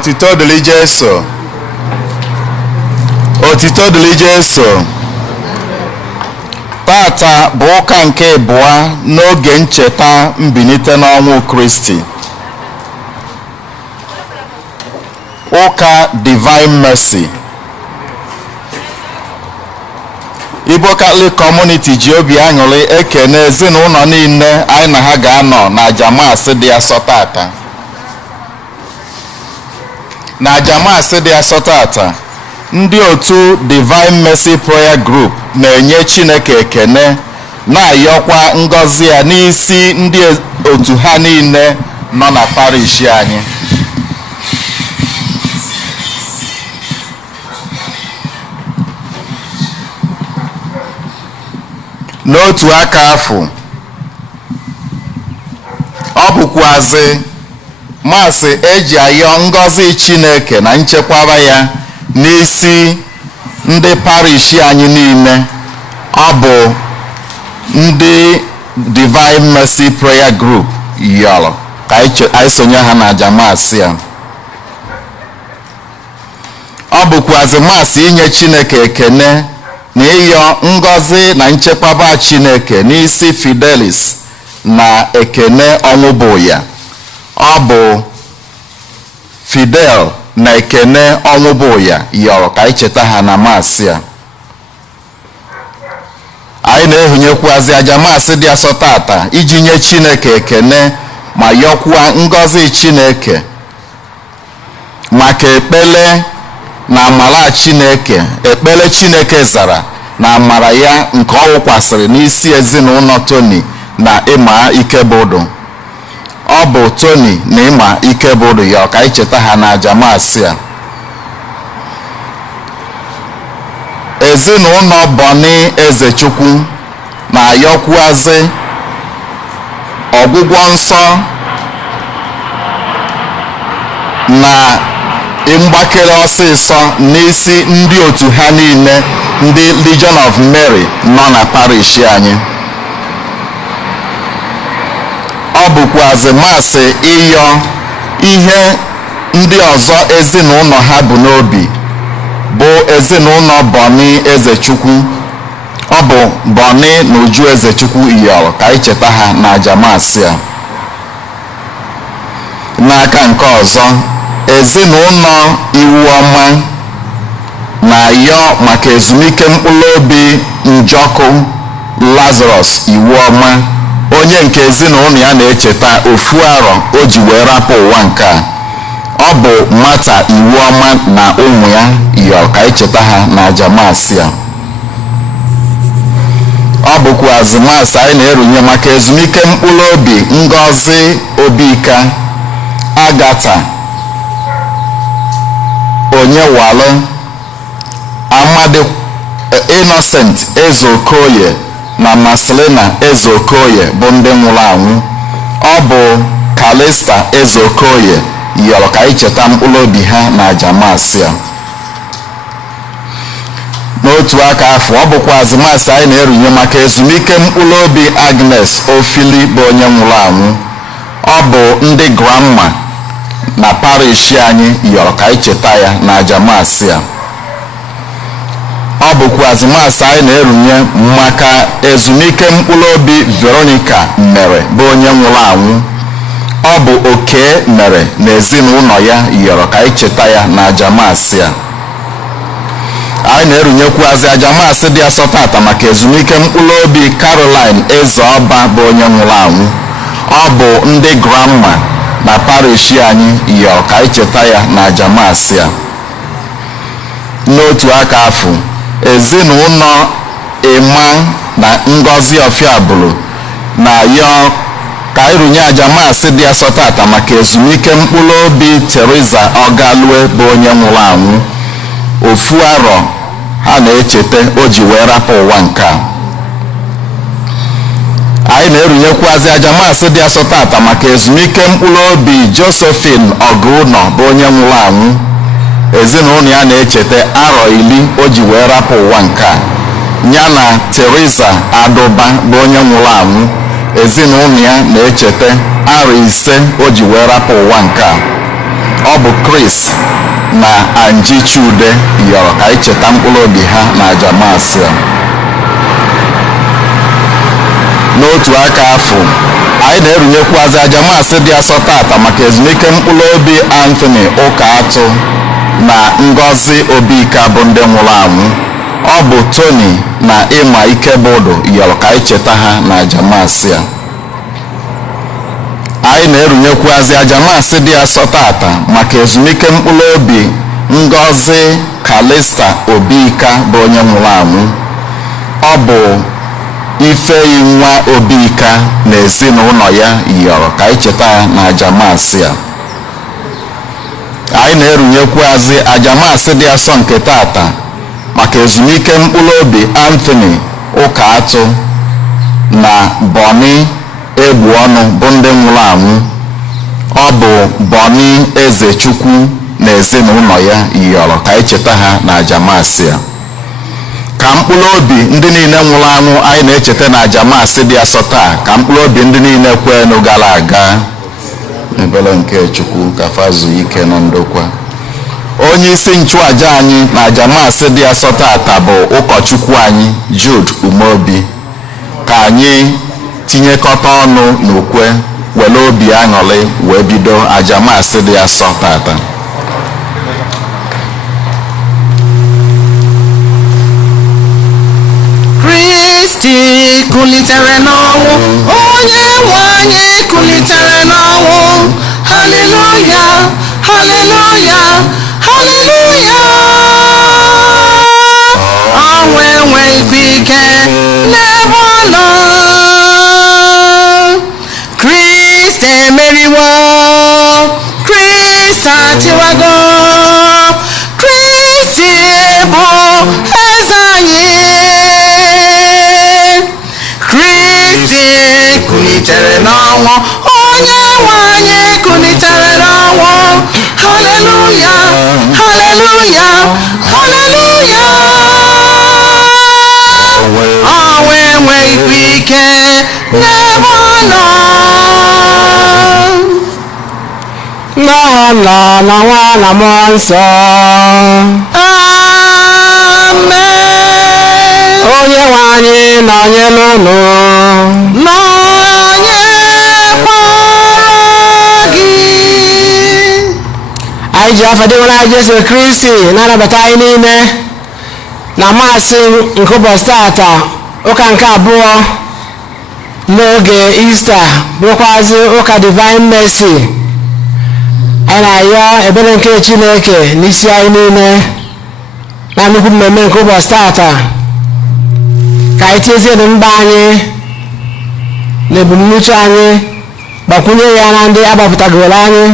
Otito dịrị Jesu. Otito dịrị Jesu. Tata bụ ụka nke abụọ n'oge ncheta mbilite n'ọnwụ Kristi. Ụka Divine Mercy. Igbo Catholic Community ji obi aṅụrị ekene ezinụlọ niile anyị na ha ga-anọ na Jamasị dị asọ tata. Na Jamasị dị asọ tata, ndị otu Divine Mercy Prayer Group na-enye Chineke ekene na-ayọkwa ngọzi ya n'isi ndị otu ha niile nọ na parish anyị. N'otu aka afọ, ọ bụkwazị Masị eji ayọ ngọzi Chineke na nchekwaba ya n'isi ndị parish anyị niile. Ọ bụ ndị Divine Mercy Prayer Group yọrọ ka anyị sonye ha na Jamasị a. Ọ bụkwazị Masị inye Chineke ekene na ịyọ ngọzi na nchekwaba Chineke n'isi Fidelis na Ekene Ọnwụbụya. Ọ bụ Fidel na Ekene Ọnwụbụya yọrọ ka anyị cheta ha na Masị a. Anyị na-ehụnyekwazi aja Masị dị asọ tata iji nye Chineke ekene ma yọkwa ngọzi Chineke maka ekpele na amara Chineke, ekpele Chineke zara na amara ya nke ọ wụkwasịrị n'isi ezinụlọ Tony na Ịma Ikebụdụ. Ọ bụ Tony na Ịma Ikebụdụ ya ka anyị cheta ha na Jamasị a. Ezinụlọ Boni Ezechukwu na-ayọkwazị ọgwụgwọ nsọ na mgbakere ọsịsọ n'isi ndị otu ha niile, ndị Legion of Mary nọ na parish anyị. Ọ bụkwazị Masị ịyọ ihe ndị ọzọ ezinụlọ ha bụ n'obi, bụ ezinụlọ Boni Ezechukwu. Ọ bụ Boni na Uju Ezechukwu yọrọ ka anyị cheta ha na Jamasị a. N'aka nke ọzọ, ezinụlọ Iwuọma na-ayọ maka ezumike mkpụrụ obi Njọkụ Lazarus Iwuọma, onye nke ezinụlọ ya na-echeta ofu arọ o ji wee rapụ ụwa nke a. Ọ bụ Mata Iwuọma na ụmụ ya yọrọ ka anyị cheta ha na Jamasị a. Ọ bụkwazị Masị anyị na-erunye maka ezumike mkpụrụ obi Ngọzi Obika, Agata Onyewalụ, Amadi Innocent Ezeokoye na Marcelina Ezeokoye bụ ndị nwụrụ anwụ. Ọ bụ Kalista Ezeokoye yọrọ ka anyị cheta mkpụrụ obi ha na Jamasị a. N'otu aka afọ, ọ bụkwazị Masị anyị na-erunye maka ezumike mkpụrụ obi Agnes Ofili bụ onye nwụrụ anwụ. Ọ bụ ndị Granma na parish anyị yọrọ ka anyị cheta ya na Jamasị a. Ọ bụkwazị Masị anyị na-erunye maka ezumike mkpụrụ obi Veronica Mere bụ onye nwụrụ anwụ. Ọ bụ Oke Mere na ezinụlọ ya yọrọ ka anyị cheta ya na Jamasị a. Anyị na-erunyekwazị aja Masị dị asọ tata maka ezumike mkpụrụ obi Caroline Ezeọba bụ onye nwụrụ anwụ. Ọ bụ ndị Granma na parish anyị yọrọ ka anyị cheta ya na Jamasị a. N'otu aka afọ, ezinụlọ Ịma na Ngọzi Ọfịabụlụ na-ayọ ka anyị runye aja Masị dị asọ tata maka ezumike mkpụrụ obi Teresa Ọgalue bụ onye nwụrụ anwụ. Ofu arọ ha na-echeta o ji wee rapụ ụwa nke a. Anyị na-erunyekwazị aja Masị dị asọ tata maka ezumike mkpụrụ obi Josephine Ọgụnọ bụ onye nwụrụ anwụ. Ezinụlọ ya na-echeta arọ 10 o ji wee rapụ ụwa nke a. Ya na Teresa Adụba bụ onye nwụrụ anwụ. Ezinụlọ ya na-echeta arọ 5 o ji wee rapụ ụwa nke a. ọ bụ Chris na Angie Chude yọrọ ka anyị cheta mkpụrụ obi ha na aja maasị a. N'otu aka afọ anyị na-erunyekwazị aja maasị dị asọ tata maka ezumike mkpụrụ obi Anthony Ụkatụ na Ngozi Obika bụ ndị nwụrụ anwụ. Ọ bụ Tony na Ịma Ikebụdụ yọrọ ka anyị cheta ha na aja maasị a. Anyị na-erunyekwazị aja maasị dị asọ tata maka ezumike mkpụrụ obi Ngozi Kalista Obika bụ onye nwụrụ anwụ. Ọ bụ Ifeyi nwa Obika na ezinụlọ ya yọrọ ka anyị cheta ya na aja maasị a. Anyị na-erunyekwazị aja maasị dị asọ nke tata maka ezumike mkpụrụ obi Anthony Ụkatụ na Boni Egbuọnụ bụ ndị nwụrụ anwụ. Ọ bụ Boni Ezechukwu na ezinụlọ ya yọrọ ka anyị cheta ha na aja maasị a. Ka mkpụrụ obi ndị niile nwụrụ anwụ anyị na-echeta na aja maasị dị asọ taa ka mkpụrụ obi ndị niile kwenụ gara aga n'ebere nke Chukwu ka fa zuo ike na ndokwa. Onye isi nchụaja anyị na aja maasị dị asọ tata bụ ụkọchukwu anyị Jude Umeobi. Ka anyị tinyekọta ọnụ n'ukwe were obi aṅụrị wee bido aja maasị dị asọ tata. Kristi kulitere n'ọnwụ, onye nwe anyị kulitere n'ọnwụ. Haleluya, haleluya, haleluya. Ọnwụ enweghị ike n'ebe ọ nọ. Kristi emeriwo, Kristi achịwago, Kristi bụ eze anyị. Kristi kulitere n'ọnwụ, onye nwe anyị kulitere n'ọnwụ. Haleluya, haleluya, haleluya. Ọnwụ enweghị ike n'ebe ọ nọ. N'aha Nna na Nwa na Mmụọ Nsọ. Amen. Onye nwe anyị nọnyere unu. Nọnyekwara gị. Anyị ji afọ dịwara Jesu Kristi na-anabata anyị niile na maasị nke ụbọchị tata, ụka nke abụọ n'oge Easter, bụrụkwazị ụka Divine Mercy. Anyị na-ayọ ebere nke Chineke n'isi anyị niile na nnukwu mmemme nke ụbọchị tata, ka anyị tiezie mba anyị na ebumnuche anyị, gbakwunye ya na ndị agbapụtagoro anyị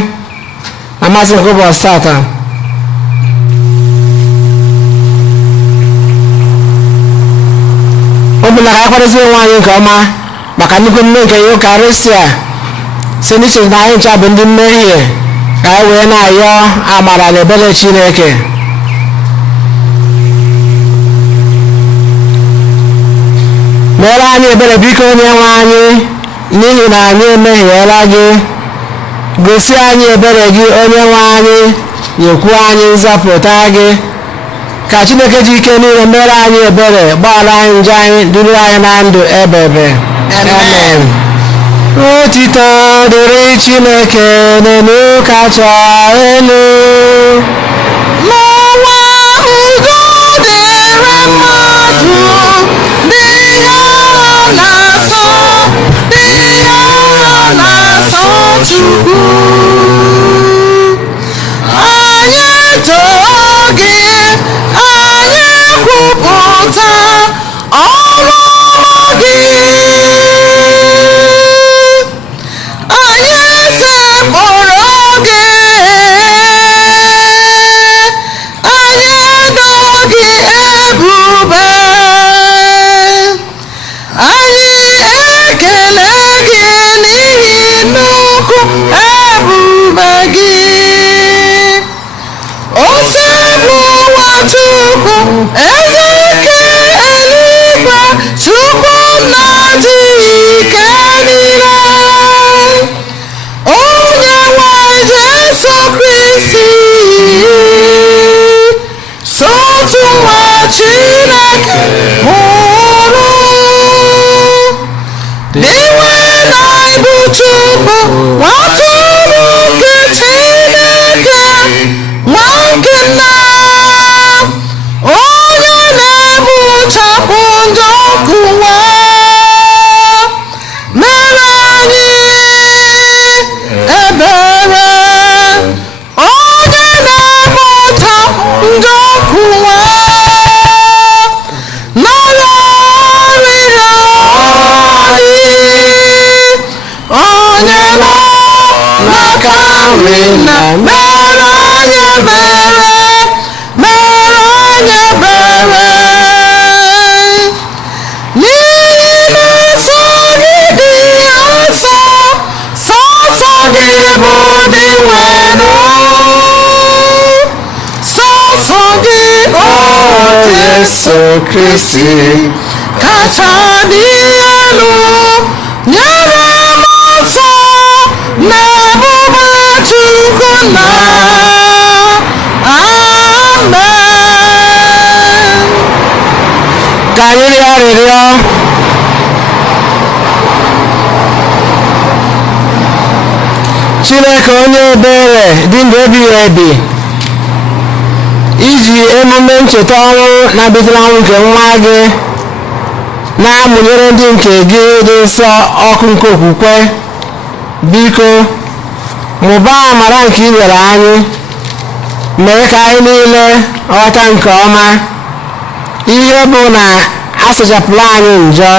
na maasị nke ụbọchị tata. Ụmụnna, ka anyị kwadozie onwe anyị nke ọma maka nnukwu mme nke ya Eucharistia, si n'iche na anyị ncha bụ ndị mmehie, ka anyị wee na-ayọ amara na ebere Chineke. Meere anyị ebere biko onye nwe anyị, n'ihi na anyị emehiela gị. Gosi anyị ebere gị onye nwe anyị, nyekwu anyị nzọpụta gị. Ka Chineke ji ike niile mere anyị ebere, gbaghara anyị njọ anyị, duru anyị na ndụ ebebe. Amen. Otito dịrị Chineke n'elu kacha elu. N'ụwa udo dịrị mmadụ, n'ihe ọ na-asọ, n'ihe ọ na-asọ Chukwu. Anyị too gị, anyị kwupụta ọrụ ọma gị. Anyị sekpụrụ gị, anyị edo gị ebube. Anyị ekele gị n'ihi nnukwu ebube gị. Ose bụ ụwa Chukwu, eze nke eluigwe, Chukwu nna dị ike niile. Onye nwe Jesu Kristi aka nri na mere onye ebere, mere onye ebere. N'ihi na nsọ gị dị nsọ, sọsọ gị bụ dị nwere, sọsọ gị o Jesu Kristi kacha dị elu. Nyere m nsọ na ebube Chukwu na amen. Ka anyị rịọ arịrịọ. Chineke onye ebere dị ndụ ebighị ebi, iji emume ncheta ọnwụ na-abịatela ọnwụ nke nwa gị na-amụnyere ndị nke gị dị nsọ ọkụ nke okwukwe, biko mụbaa amara nke i nyere anyị, mee ka anyị niile ghọta nke ọma ihe bụ na asụchapụla anyị njọ,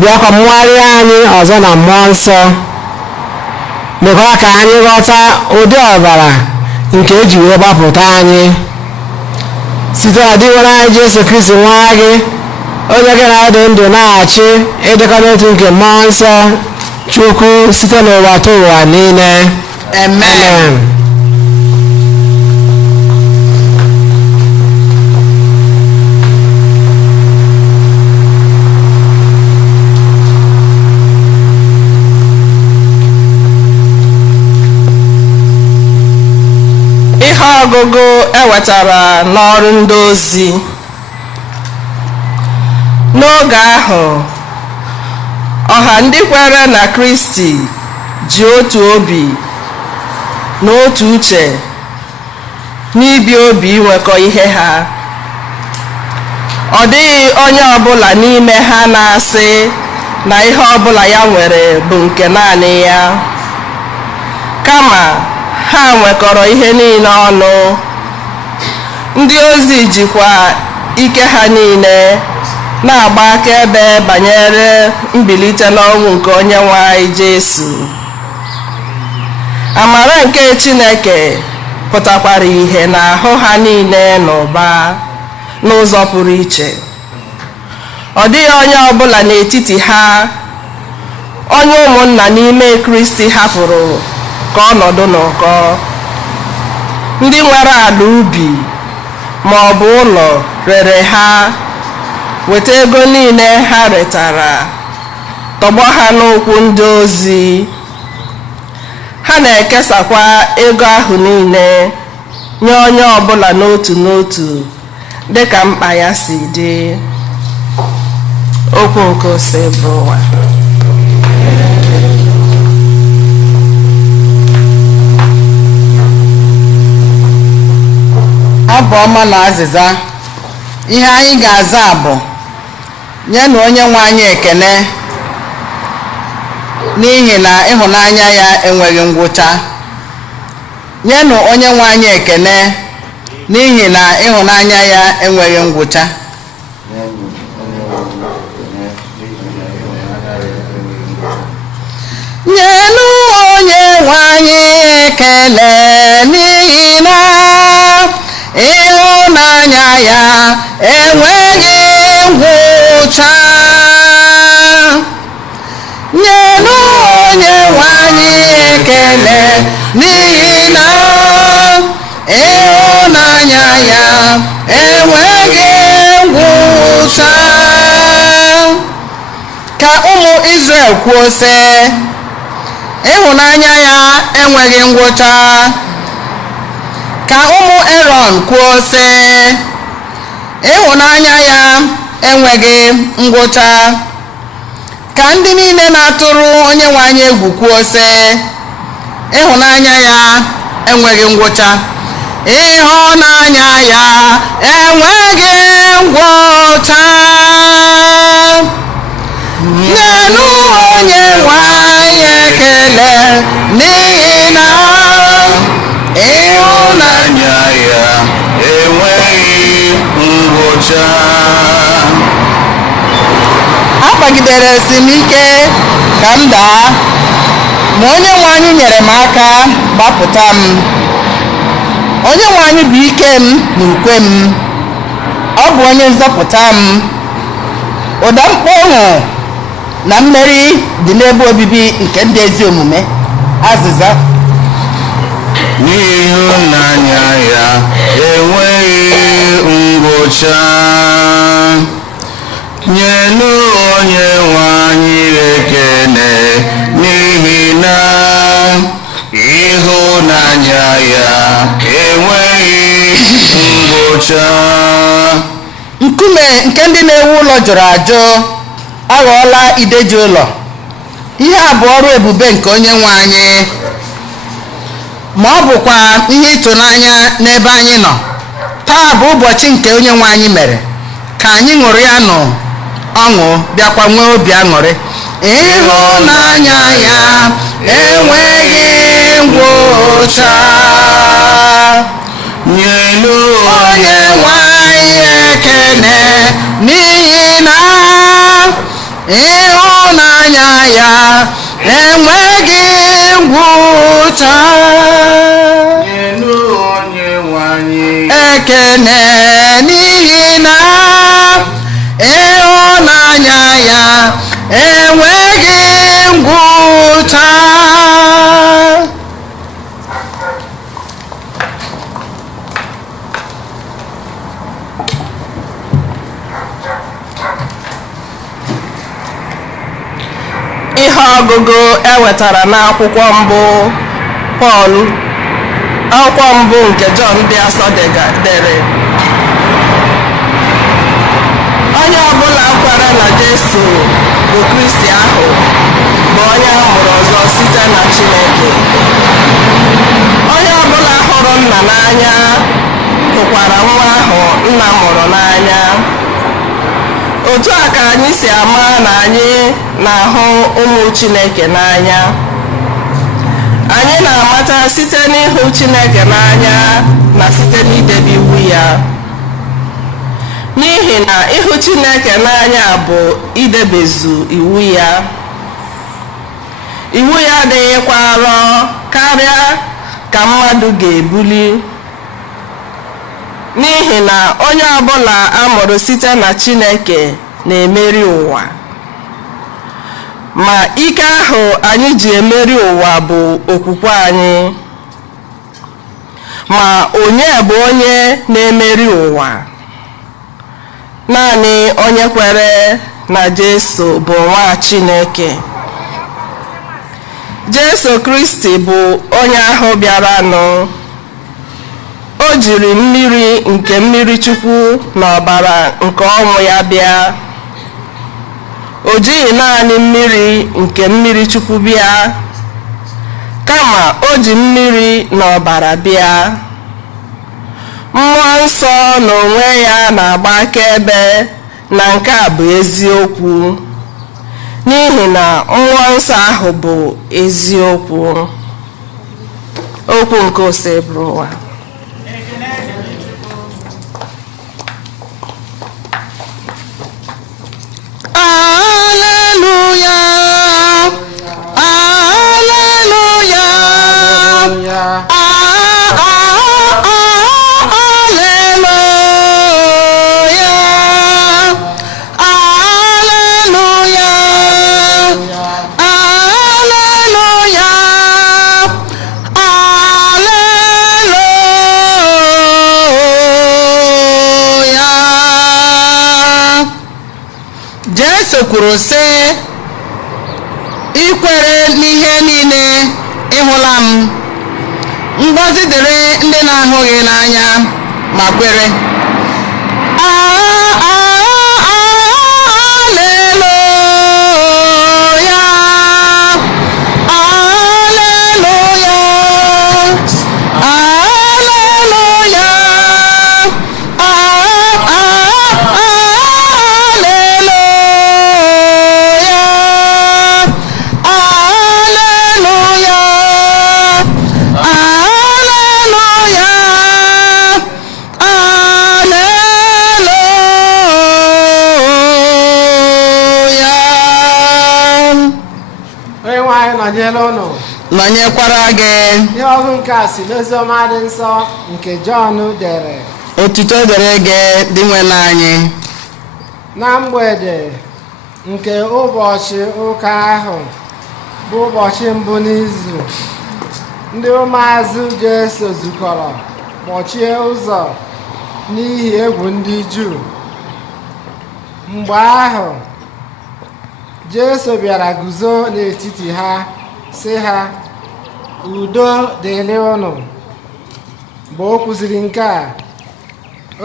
bịakwa mụgharịa anyị ọzọ na mmụọ nsọ, mekwa ka anyị ghọta ụdị ọbara nke eji wee gbapụta anyị site na dịwara anyị Jesu Kristi nwa gị, onye gị na dị ndụ na-achị ịdịkọ n'otu nke mmụọ nsọ Chukwu site n'ụwa ta ụwa niile. Amen. Ihe ọgụgụ ewetara n'ọrụ ndị ozi. N'oge ahụ, ọha ndị kwere na Kristi ji otu obi na otu uche n'ibi obi inwekọ ihe ha. Ọ dịghị onye ọbụla n'ime ha na-asị na ihe ọbụla ya nwere bụ nke naanị ya, kama ha nwekọrọ ihe niile ọnụ. Ndị ozi jikwa ike ha niile na-agba akaebe banyere mbilite n'ọnwụ nke Onyenwe anyị Jesu. Amara nke Chineke pụtakwara ihe n'ahụ ha niile n'ụba n'ụzọ pụrụ iche. Ọ dịghị onye ọbụla n'etiti ha, onye ụmụnna n'ime Kristi hapụrụ ka ọnọdụ n'ụkọ. Ndị nwere ala ubi ma ọ bụ ụlọ rere ha, weta ego niile ha retara, tọgbọ ha n'ụkwụ ndị ozi. Ha na-ekesakwa ego ahụ niile nye onye ọbụla n'otu n'otu dịka mkpa ya si dị. Okwu nke ose bụ ụwa. Abụ ọma na azịza. Ihe anyị ga-aza bụ nyenụ Onyenwe anyị ekele n'ihi na ịhụnanya ya enweghị ngwụcha. Nyenụ Onyenwe anyị ekele n'ihi na ịhụnanya ya enweghị ngwụcha. Nyenụ Onyenwe anyị ekele n'ihi na ịhụnanya ya enweghị ngwụcha. Nyenụ Onyenwe anyị ekele n'ihi na ịhụnanya ya enweghị ngwụcha. Ka ụmụ Izrel kwuo sị, ịhụnanya ya enweghị ngwụcha. Ka ụmụ Erọn kwuo sị, ịhụnanya ya enweghị ngwụcha. Ka ndị niile na-atụrụ Onyenwe anyị egwu kwuo sị, ịhụnanya ya enweghị ngwụcha. Ịhụnanya ya enweghị ngwụcha. Nyenụ Onyenwe anyị ekele n'ihi na ịhụnanya ya enweghị ngwụcha. A kpagidere m ike ka m daa, ma onye nwe anyị nyere m aka gbapụta m. Onye nwe anyị bụ ike m na ukwe m, ọ bụ onye nzọpụta m. Ụda mkpu ọṅụ na mmeri dị n'ebe obibi nke ndị ezi omume. Azịza: n'ịhụnanya ya enweghị ngwụcha. Nyenụ onye nwe anyị ekele n'ihi na ịhụnanya ya enweghị ngwụcha. Nkume nke ndị na-ewu ụlọ jụrụ ajụ aghọọla ideji ụlọ. Ihe a bụ ọrụ ebube nke onye nwe anyị, ma ọ bụkwa ihe ịtụnanya n'ebe anyị nọ. Taa bụ ụbọchị nke onye nwe anyị mere, ka anyị ṅụrịa nụ ọṅụ, bịakwa nwee obi aṅụrị. Ịhụnanya ya enweghị ngwụcha. Nyenụ Onye nwe anyị ekele n'ihi na ịhụnanya ya enweghị ngwụcha. Nyenụ onye nwe anyị Ekele n'ihi na ịhụnanya ya enweghị ngwụcha. Ihe ọgụgụ ewetara n'akwụkwọ mbụ Pọl, akwụkwọ mbụ nke Jọn dị asọ dere: onye ọbụla kwere na Jesu bụ Kristi ahụ bụ onye a mụrụ ọzọ site na Chineke. Onye ọbụla hụrụ nna n'anya hụkwara nwa ahụ nna mụrụ n'anya. Otu a ka anyị si ama na anyị na-ahụ ụmụ Chineke n'anya. Anyị na-amata site n'ịhụ Chineke n'anya na site n'idebe iwu ya. N'ihi na ịhụ Chineke n'anya bụ idebezu iwu ya. Iwu ya adịghịkwa arọ karịa ka mmadụ ga-ebuli. N'ihi na onye ọbụla a mụrụ site na Chineke na-emeri ụwa. Ma ike ahụ anyị ji emeri ụwa bụ okwukwe anyị. Ma onye bụ onye na-emeri ụwa? Naanị onye kwere na Jesu bụ nwa Chineke. Jesu Kristi bụ onye ahụ bịaranụ. O jiri mmiri nke mmiri Chukwu na ọbara nke ọnwụ ya bịa. O jighị naanị mmiri nke mmiri Chukwu bịa, kama o ji mmiri na ọbara bịa. Mmụọ nsọ n'onwe ya na-agba akaebe na nke a bụ eziokwu, n'ihi na mmụọ nsọ ahụ bụ eziokwu. Okwu nke ose bụrụ ụwa. Jesu kwuru sị, ikwere n'ihe niile ịhụla m. Ngọzi dịrị ndị na-ahụghị n'anya ma kwere. onye nwe anyị nọnyere unu. nọnyekwara gị. Ihe ọgụ nke a si n'oziọma dị nsọ nke Jọn dere. Otuto dịrị gị dị nwere anyị. Na mgbede nke ụbọchị ụka ahụ bụ ụbọchị mbụ n'izu, ndị ụmụazụ Jesu zukọrọ kpọchie ụzọ n'ihi egwu ndị Juu. Mgbe ahụ Jesu bịara guzo n'etiti ha sị ha, udo dịrị unu. Mgbe o kwuziri nke a,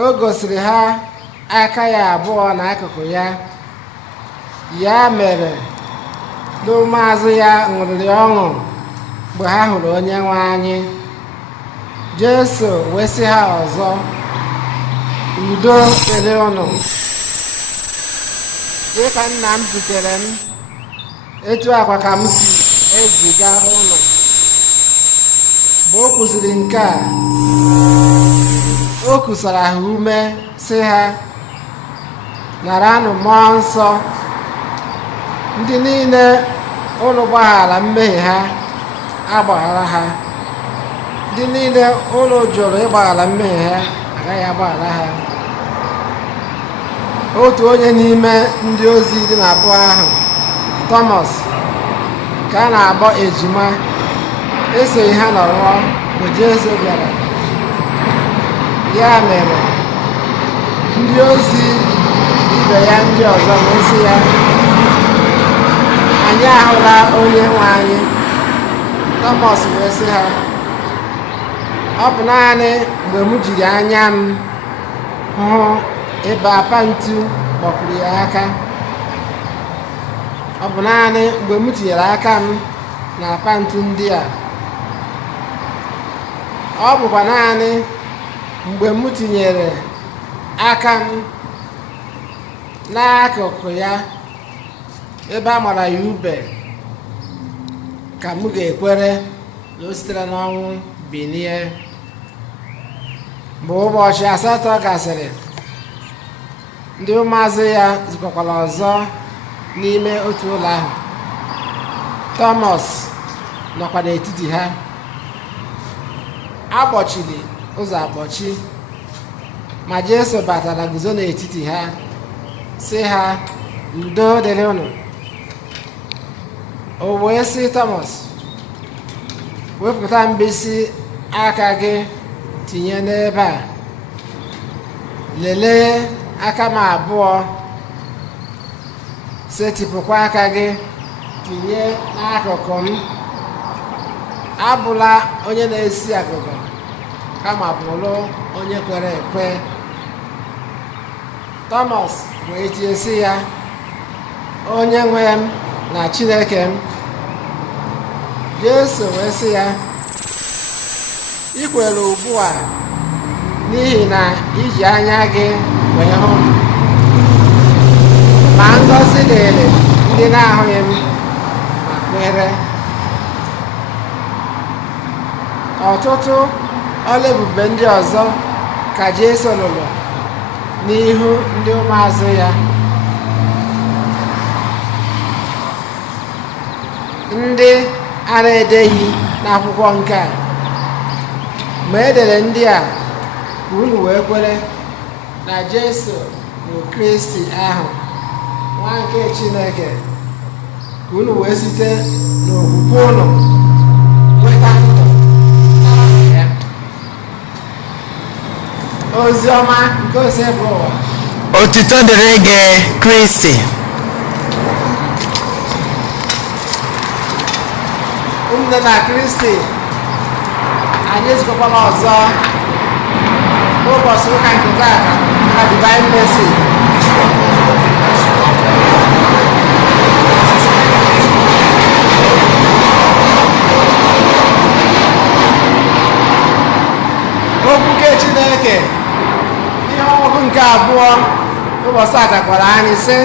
o gosiri ha aka ya abụọ n'akụkụ ya. Ya mere ndị ụmụazụ ya ṅụrịrị ọṅụ mgbe ha hụrụ onye nwe anyị. Jesu wee sị ha ọzọ, udo dịrị unu. Dị ka nna m zitere m, etu akwa ka m si eziga unu. Mgbe o kwuziri nke a, o kusara ha ume sị ha, naranụ mmụọ nsọ. Ndị niile unu gbaghara mmehie ha, agbaghara ha. Ndị niile unu jụrụ ịgbaghara mmehie ha, agaghị agbaghara ha. Otu onye n'ime ndị ozi dị n'abụọ ahụ, Thomas, ka a na-akpọ ejima, esoghị ha nọrọ mgbe Jesu bịara. Ya mere ndị ozi ibe ya ndị ọzọ wee sị ya, anyị ahụla onye nwe anyị. Thomas wee sị ha, ọ bụ naanị mgbe m jiri anya m hụ ebe apa ntu kpọpụrụ ya aka. Ọ bụ naanị mgbe m tinyere aka m na apa ntu ndị a. Ọ bụkwa naanị mgbe m tinyere aka m n'akụkụ ya ebe a mara ya ube ka m ga-ekwere na o sitere n'ọnwụ bilie. Mgbe ụbọchị 8 gasịrị, ndị ụmụazụ ya zukọkwara ọzọ n'ime otu ụlọ ahụ. Thomas nọkwa n'etiti ha. Akpọchiri ụzọ akpọchi, ma Jesu batara guzo n'etiti ha sị ha, udo dịrị unu. O wee sị Thomas, wepụta mkpịsị aka gị tinye n'ebe a. Lelee aka m abụọ. Setịpụkwa aka gị tinye n'akụkụ m. Abụla onye na-esi agụgọ, kama bụrụ onye kwere ekwe. Thomas wee tie sị ya, onye nwe m na Chineke m. Jesu wee sị ya, i kwere ugbu a n'ihi na iji anya gị wee hụ m. Ma ngọzi dịrị ndị na-ahụghị m ma kwere. Ọtụtụ ọrụ ebube ndị ọzọ ka Jesu lụrụ n'ihu ndị ụmụazụ ya. Ndị a na-edeghị n'akwụkwọ nke a, ma e dere ndị a ka unu wee kwere na Jesu bụ Kristi ahụ, nwa nke Chineke, ka unu wee site n'okwukwe unu nweta ndụ ya. Ozi ọma nke ose bụ ụwa. Otuto dịrị gị Kristi. Ụmụnne na Kristi, anyị ezukọkwala ọzọ n'ụbọchị ụka nke taata na Divine Mercy. Okwu nke Chineke, ihe ọgụgụ nke abụọ ụbọchị taata gwara anyị sị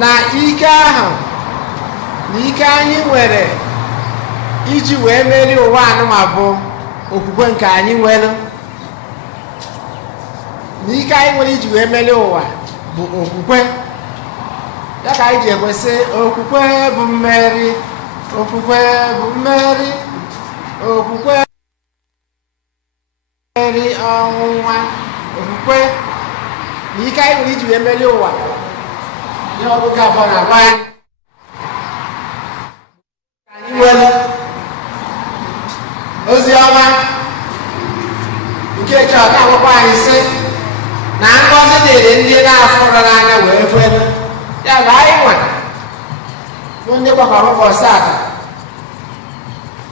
na ike ahụ na ike anyị nwere iji wee merie ụwa anụma bụ okwukwe nke anyị nwere. Na ike anyị nwere iji wee merie ụwa bụ okwukwe. ya ka anyị ji ekwesị okwukwe bụ mmeri, okwukwe bụ mmeri, okwukwe mmeri ọnwụnwa, okwukwe na ike anyị nwere iji wee meri ụwa. Ihe ọgụgụ abụọ na-agba anyị ka anyị nwere ozi ọma nke chọọ ka akwụkwọ anyị sị na ngọzi dịrị ndị na-afụrụ n'anya wee kwere. Ya bụ anyị nwa bụ ndị gbakwara ụbọchị taa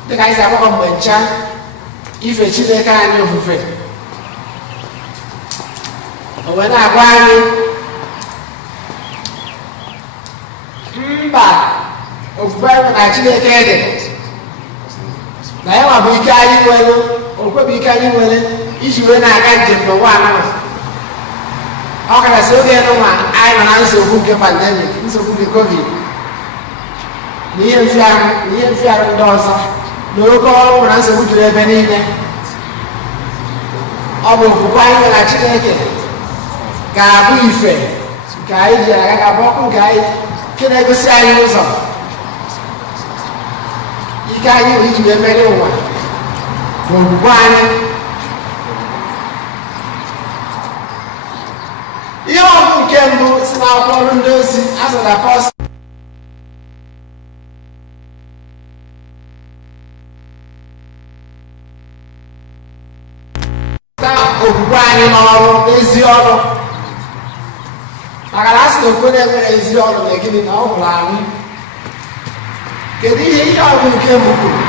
dịka anyị si agbakọ mgbe ncha ife Chineke anyị ofufe, o wee na-agwa anyị mba ofufe anyị na Chineke dị na ya nwa bụ ike anyị nwere, okwukwe bụ ike anyị nwere iji wee na-aga njem n'ụwa anụmanụ. Ọ kachasị oge nụnwa anyị nọ na nsogbu nke pandemic, nsogbu nke covid na ihe mfiarụ ndị ọzọ na oke ọrụ na nsogbu juru ebe niile. Ọ bụ okwukwe anyị na Chineke ga-abụ ife nke anyị ji aga, ga-abụ ọkụ nke anyị nke na-egosi anyị ụzọ ike anyị nwere iji wee meri ụwa bụ okwukwe anyị. Ihe ọgụ nke mbụ si n'akwụkwọ Ọrụ Ndị Ozi asụrụ apọstọl okwukwe anyị n'ọrụ, ezi ọrụ. Maka na a sị na okwukwe na-enwere ezi ọrụ na gịnị na ọ hụrụ anyị. Kedu ihe ọgụ nke mbụ kwuru?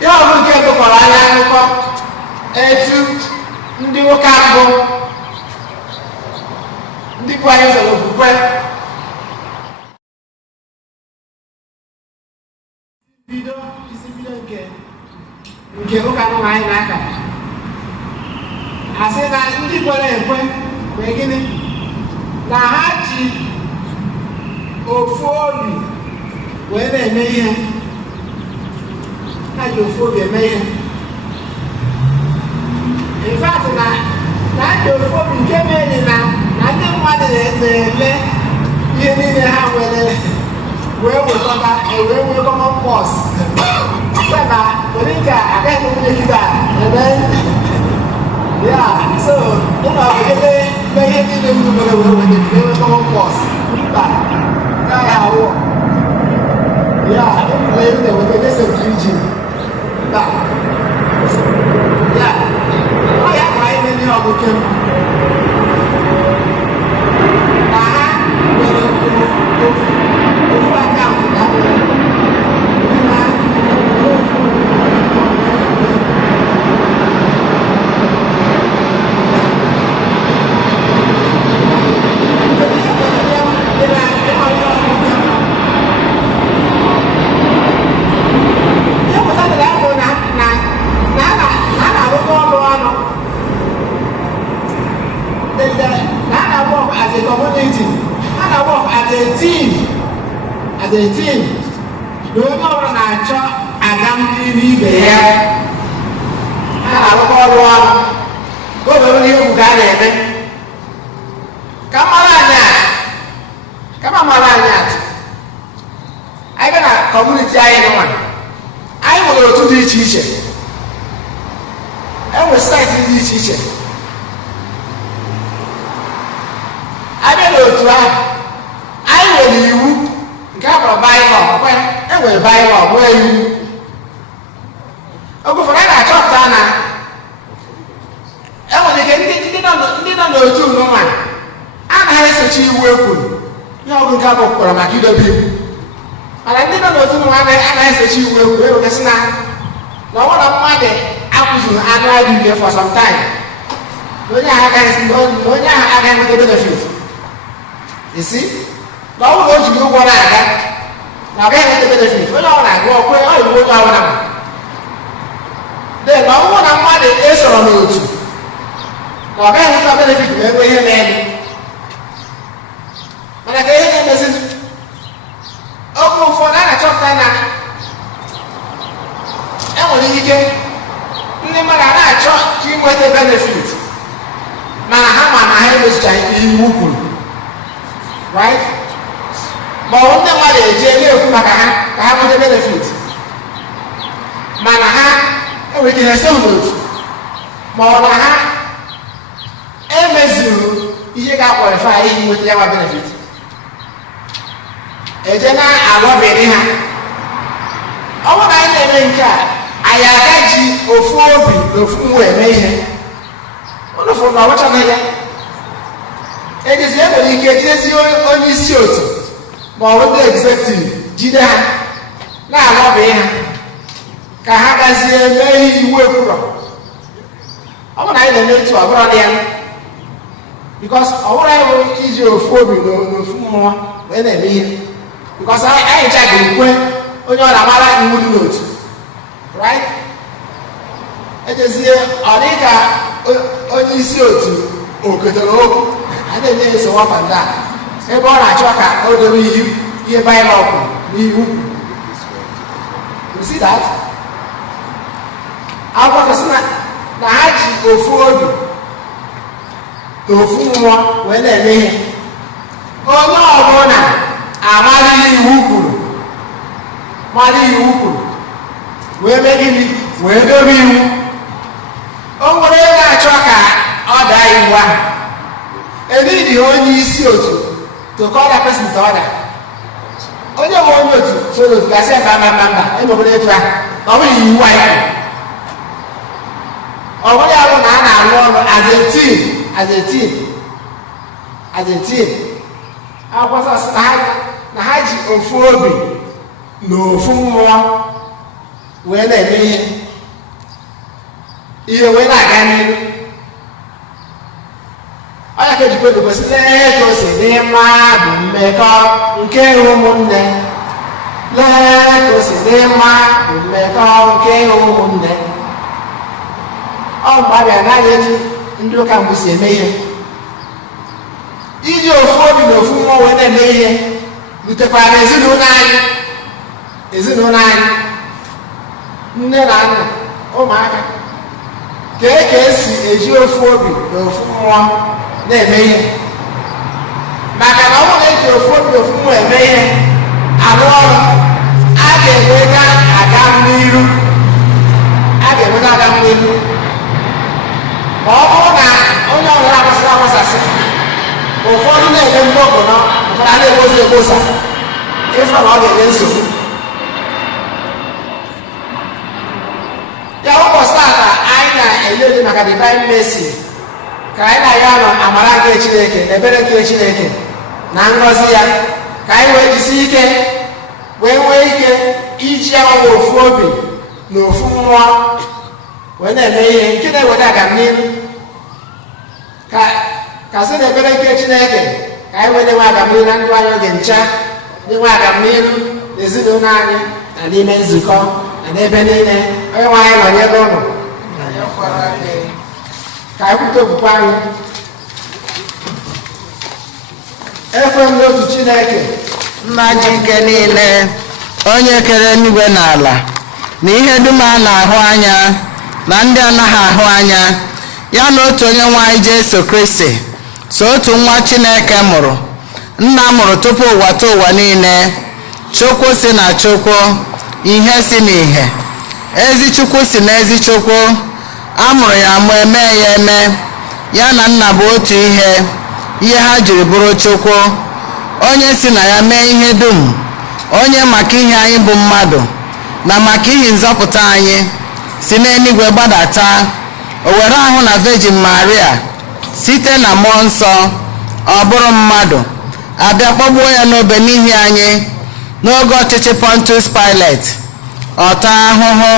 Ihe ọgụ nke mbụ kọrọ anyị akụkọ etu ndị nwoke mbụ ndị bụ anyị zọrọ okwukwe isi bido nke ụka nụ anyị n'aka, asị na ndị kwere ekwe wee gịnị na ha ji ofu obi wee na-eme ihe, ha ji ofu obi eme ihe. In fact, na ndị ofu obi nke mere na ndị mmadụ na-eme ihe niile ha nwere wee wekọta wee nwee common cause. Sị na onye ka agaghị nwunye gị eme ya, so ụlọ ọbụgede mee ihe niile ndị mere wee nwee common cause. Mba, gaghị awụ ya ụmụle ndị na-eweta esefiri ji mba ya ọ ya ka anyị mee ihe ọgụke m na ha nwere ofu akaụntụ na as a team, na onye ọbụla na-achọ aga n'ihu ibe ya, ha na-arụkọ ọrụ ọrụ ka o were ihe egwu ka a na-eme ka mara anyị atụ. Anyị bịa na kọmuniti anyị nwa, anyị nwere otu dị iche iche, enwere saịtị dị iche iche. Abịa n'otu ahụ, anyị nwere iwu nke a kpọrọ baịbụl, enwere baịbụl nwee iwu. Oge ụfọdụ a na-achọpụta na enwere ike ndị nọ n'otu nnụnwa anaghị esochi iwu ekwuru, ihe ọgụ nke abụ kpọrọ maka idobe iwu. Mana ndị nọ n'otu nnụnwa anaghị esochi iwu ekwuru, ewekasị na ọbụla mmadụ akwụzuru anụ adị ike for some time, onye ahụ agaghị nweta benefit. You see? Na ọ bụrụ o jiri ụgwọ na-aga na ọ gaghị nweta benefit, onye ọ na-agụ ọkwe ọ iwu onye ọbụla ma na ọ bụrụ na mmadụ esoro n'otu na ọ gaghị nweta benefit ma ebe ihe na-eme. Mana ka ihe na-emezi oge ụfọdụ a na-achọpụta na enwere ike ndị mmadụ a na-achọ inweta benefit mana ha ma na ha emezichaghị ihe iwu kwuru. right? Ma ọ bụ ndị mmadụ eji na-ekwu maka ha ka ha nweta benefit, mana ha enwere ike ha esoghị n'otu, ma ọ na ha emezuru ihe ga-akwalifai iji nweta ya nwa benefit, eje na-alọbiri ha. Ọ bụrụ na anyị na-eme nke a, anyị aga ji ofu obi na ofu mmụọ eme ihe. Ụnụ fụrụ na ọ bụchaghị ya. Ejezi enwere ike jidezi onye isi otu ma ọ bụ ndị executive jide ha na-alọbi ha ka ha gazie mee ihe iwu ekwurọ. Ọ bụrụ na anyị na-eme etu ọ bụrụ ya, because ọ bụrụ anyị bụ iji ofu obi na ofu mmụọ wee na-eme ihe, because anyị chagoro kwe onye ọ na-amara iwu dị n'otu, right? Ejezie ọ dị ka onye isi otu oketere okwu a na-enye ya nsogbu ọbanda ebe ọ na-achọ ka o dobe ihe baịbụl kwuru n'iwu. You see that? Akwụkwọ gosi na ha ji ofu obi na ofu mmụọ wee na-eme ihe. Onye ọbụla amaghị iwu kwuru, wee mee gịnị? Wee dobe iwu. O nwere onye na-achọ ka ọ daa iwu ahụ. Enidi onye isi otu to call that person to order. Onye nwe onye otu so otu gasị mba emebere etu ahụ na ọ bụghị iwu anyị. Ọ bụrụ ya bụ na a na-arụ ọrụ as a team. Akwụkwọ nsọ na ha ji ofu obi na ofu mmụọ wee na-eme ihe wee na-aga n'ihu. Ọ ya ka ejikwa egosi lee ka o si dị mmadụ mmekọ nke ụmụnne, lee ka o si dị mmadụ mmekọ nke ụmụnne. Ọ mgbe abịa naghị etu ndị ụka mbụ si eme ihe. Iji ofu obi na ofu mmụọ wee na-eme ihe butekwara n'ezinụlọ anyị, nne na nna, ụmụaka, ka esi eji ofu obi na ofu mmụọ na-eme ihe. Maka na ọ bụrụ na eji ofu obi na ofu mmụọ eme ihe arụ ọrụ, a ga-enweta aga n'iru. Ma ọ bụrụ na onye ọbụla agbasasị, ụfọdụ na-eme mgbọgụ na ụfọdụ a na-egbosa ịfụ na ọ ga-enye nsogbu. Ya ụbọchị taa anyị na-elele maka divine mercy, ka anyị na-ayọ nọ amara nke Chineke na ebere nke Chineke na ngọzi ya, ka anyị wee jisi ike wee nwee ike iji agbanwe ofu obi na ofu mmụọ wee na-eme ihe nke na-eweta agamnihu. Ka sị na ebere nke Chineke ka anyị wee na-enwe agamnihu na ndụ anyị oge ncha, na-enwe agamnihu n'ezinụlọ anyị na n'ime nzukọ na n'ebe niile. Onye nwe anyị nọnyere ụnụ, ka anyị kwute okwukwe anyị. Ekwe m n'otu Chineke, Nna ji ike niile, onye kere eluigwe na ala, na ihe dum a na-ahụ anya na ndị anaghị ahụ anya, ya na otu onye nwe anyị Jesu Kristi, so otu nwa Chineke mụrụ, nna mụrụ tupu ụwa tụọ ụwa niile, Chukwu si na Chukwu, ihe si n'ihe, ezi Chukwu si n'ezi Chukwu, a mụrụ ya amụ, eme ya eme, ya na nna bụ otu ihe ha jiri bụrụ Chukwu, onye si na ya mee ihe dum, onye maka ihe anyị bụ mmadụ na maka ihe nzọpụta anyị si n'eluigwe gbadata, o were ahụ na Virgin Maria site na mmụọ nsọ, ọ bụrụ mmadụ, abịa kpọgbuo ya n'obe n'ihi anyị n'oge ọchịchị Pontius Pilate, ọ taa ahụhụ,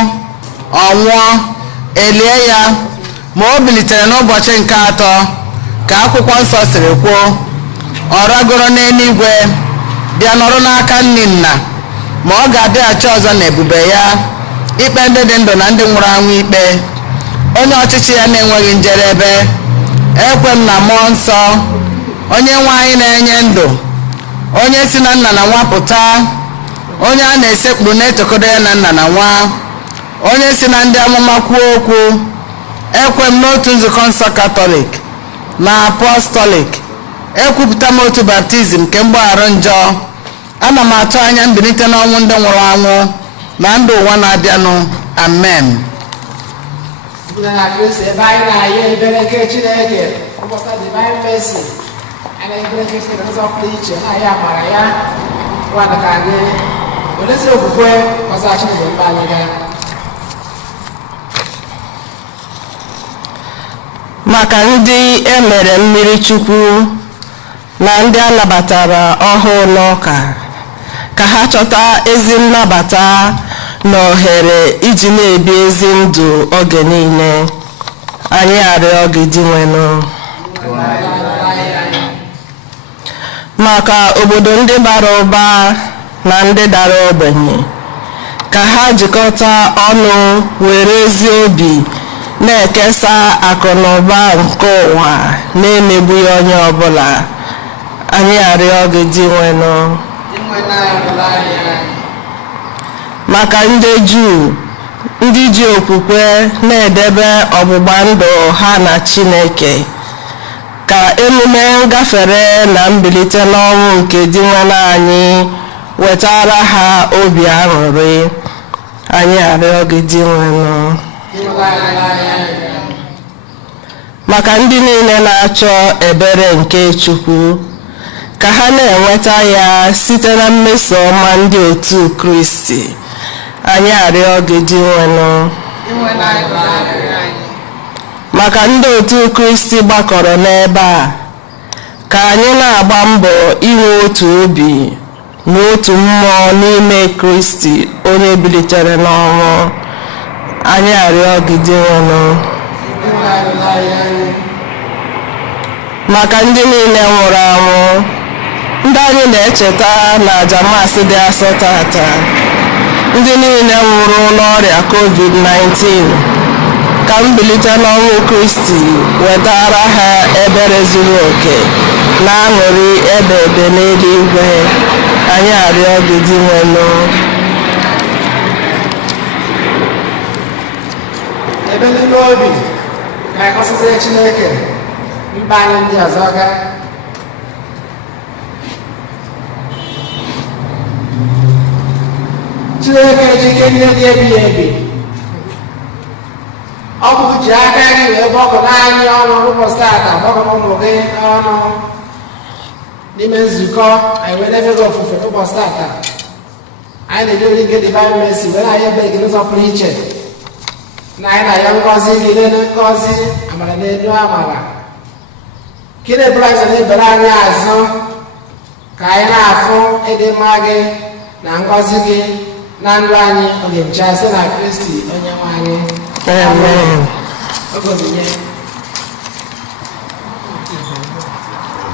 ọ nwụọ, elie ya, ma o bilitere n'ụbọchị nke atọ ka akwụkwọ nsọ siri kwuo, ọ ragoro n'eluigwe bịa nọrọ n'aka nri Nna, ma ọ ga-abịaghachi ọzọ n'ebube ya ikpe ndị dị ndụ na ndị nwụrụ anwụ ikpe. Onye ọchịchị ya na-enweghị njedebe. Ekwe m na mmụọ nsọ, onye nwe anyị na-enye ndụ, onye si na Nna na Nwa pụta, onye a na-esekpuru na-etokodo ya na Nna na Nwa, onye si na ndị amụma kwuo okwu. Ekwe m n'otu nzukọ nsọ Katọlik na Apọstọlik ekwupụta m otu baptizim nke mgbaghara njọ. Ana m atụ anya mbilite n'ọnwụ ndị nwụrụ anwụ na ndụ ụwa na-abịanụ. Amen. na Kristo ebe anyị na-ayọ ebere nke Chineke ụbọchị divine mercy anyị na-ebere nke Chineke n'ụzọ pụrụ iche na-ayọ amara ya nwadị ka anyị welesi okwukwe ọzọ Chineke mba anyị gaa. maka ndị emere mmiri chukwu na ndị a nabatara ọhụụ n'ụka ka ha chọta ezi nnabata na ohere iji na-ebi ezi ndụ oge niile, anyị arịọ gị dị nwenụ. maka obodo ndị bara ụba na ndị dara ogbenye ka ha jikọta ọnụ were ezi obi na-ekesa akụ na ụba nke ụwa na-emegbughị onye ọbụla, anyị arịọ gị dị nwenụ. maka ndị Juu ndị ji okwukwe na-edebe ọgbụgba ndụ ha na Chineke ka emume ngafere na mbilite n'ọnwụ nke dị nwanne anyị wetara ha obi aṅụrị, anyị arịọ gị dị nwenụ. maka ndị niile na-achọ ebere nke Chukwu ka ha na-enweta ya site na mmeso ọma ndị otu Kristi, anyị arịọ gị dị nwenụ. maka ndị otu Kristi gbakọrọ n'ebe a ka anyị na-agba mbọ inwe otu obi na otu mmụọ n'ime Kristi onye bilitere n'ọnwụ, anyị arịọ gị dị nwenụ. maka ndị niile nwụrụ anwụ ndị anyị na-echeta na aja Maasị dị asọ tata, ndị niile nwụrụ n'ọrịa COVID-19 ka mbilite n'ọnwụ Kristi wetara ha ebere zuru oke na aṅụrị ebe ebe n'eluigwe, anyị arịọ gị dị nwenụ. ebe n'ime obi ka anyị kọsịsịrị Chineke mba anyị ndị ọzọ gaa. Chineke ji ike niile dị ebighị ebi, ọ bụ ji aka gị wee gbọkọ n'anyị ọnụ n'ụbọchị tata, gbọkọ ụmụ gị ọnụ n'ime nzukọ anyị wee na-efe gị ofufe n'ụbọchị tata. anyị na-edori nke divine mercy wee na-ayọ ebere gị n'ụzọ pụrụ iche, na anyị na-ayọ ngọzi gị n'elu ngọzi, amara n'elu amara. Ka ị na-ebere anyị na-ebere anyị azụ ka anyị na-afụ ịdị mma gị na ngọzi gị na ndụ anyị oge ncha site na Kristi onye nwe anyị. Amen.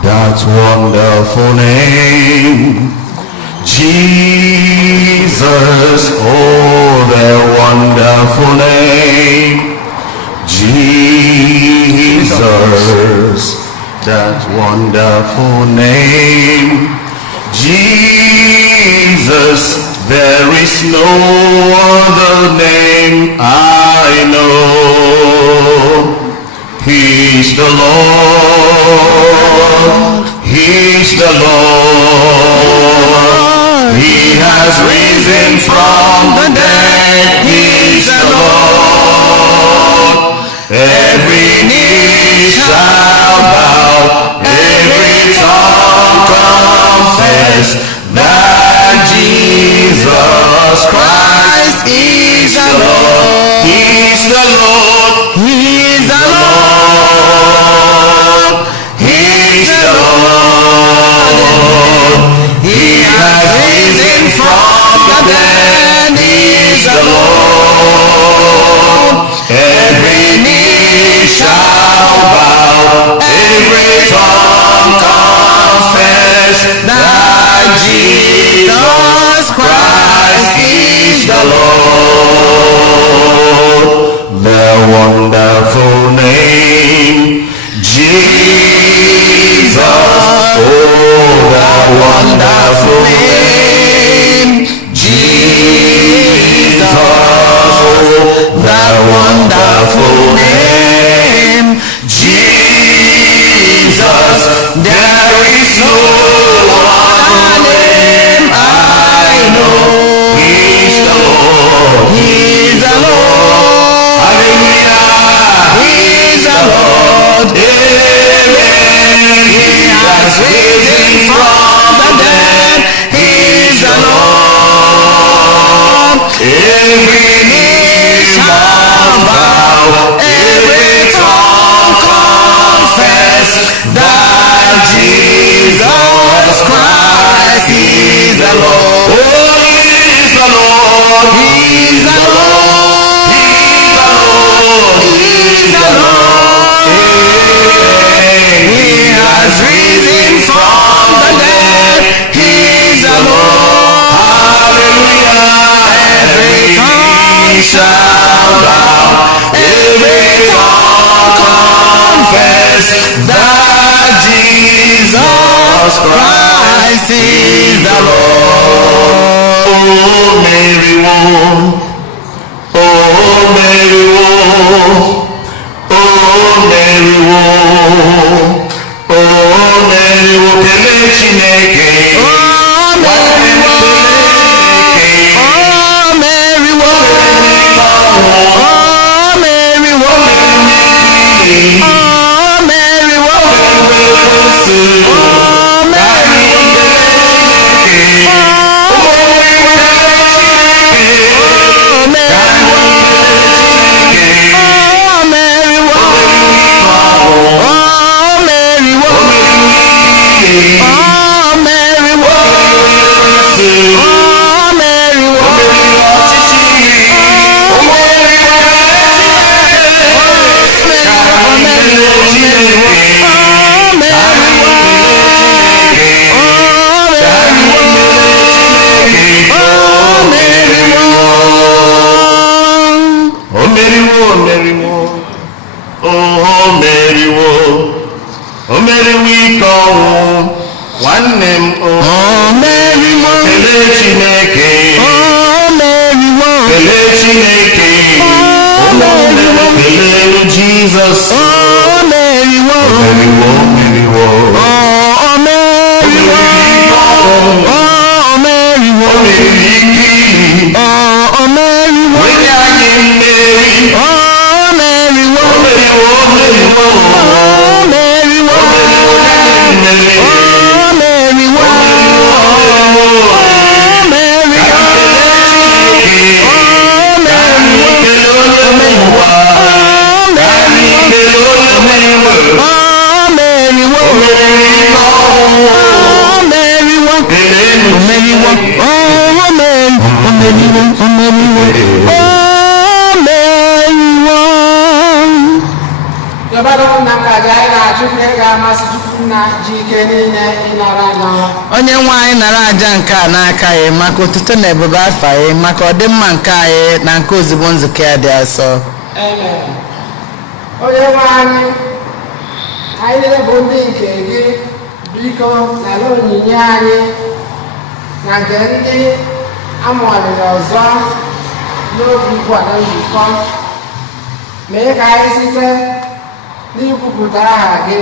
That wonderful name, Jesus, oh, that wonderful name, Jesus, that wonderful name, Jesus, there is no other name I know. He's the Lord, He's the Lord. He has risen from the dead, He's the Lord. Every knee shall bow, every tongue confess that Jesus Christ is the Lord. He's the Lord. He's the Lord. He's the Lord. He has risen from the dead. He's the Lord. Every knee shall bow, every tongue confess that Jesus Christ is the Lord. The wonderful name, Jesus. Oh, the wonderful name, Jesus. The wonderful name, Jesus. There every knee shall bow, every tongue confess that Jesus Christ is the Lord. Oh, He is the Lord. He is the Lord. He is the Lord. He is the Lord. He has risen from the dead. He is the Lord. Hallelujah. Every tongue shall bow, every tongue confess that Jesus Christ is the Lord. Oh, Mary, oh, oh, Mary, oh, oh, Mary, oh, oh, Mary, oh, kele Chineke. Oh, Mary, oh, Mary, oh, oh, Mary, oh, oh, Mary, oh, oh, Jesus. oh, Mary, oh, Mary, oh, Mary, oh. oh, Mary, oh, oh, Mary, oh, Mary, oh, Mary, oh, when I am Mary, oh, Mary, oh, Mary, oh, Mary, oh. oh, Mary, oh, oh, Mary, onye nwe anyị nara aja nke a n'aka ya maka otuto na ebube afa ya maka ọdịmma nke anyị na nke ozugbo nzukọ ya dị asọ. onye nwe anyị niile bụ ndị nke gị, biko nara onyinye anyị na nke ndị amụgharịrị ọzọ n'oge nkwado nzukọ, mee ka anyị site n'ikwupụta aha gị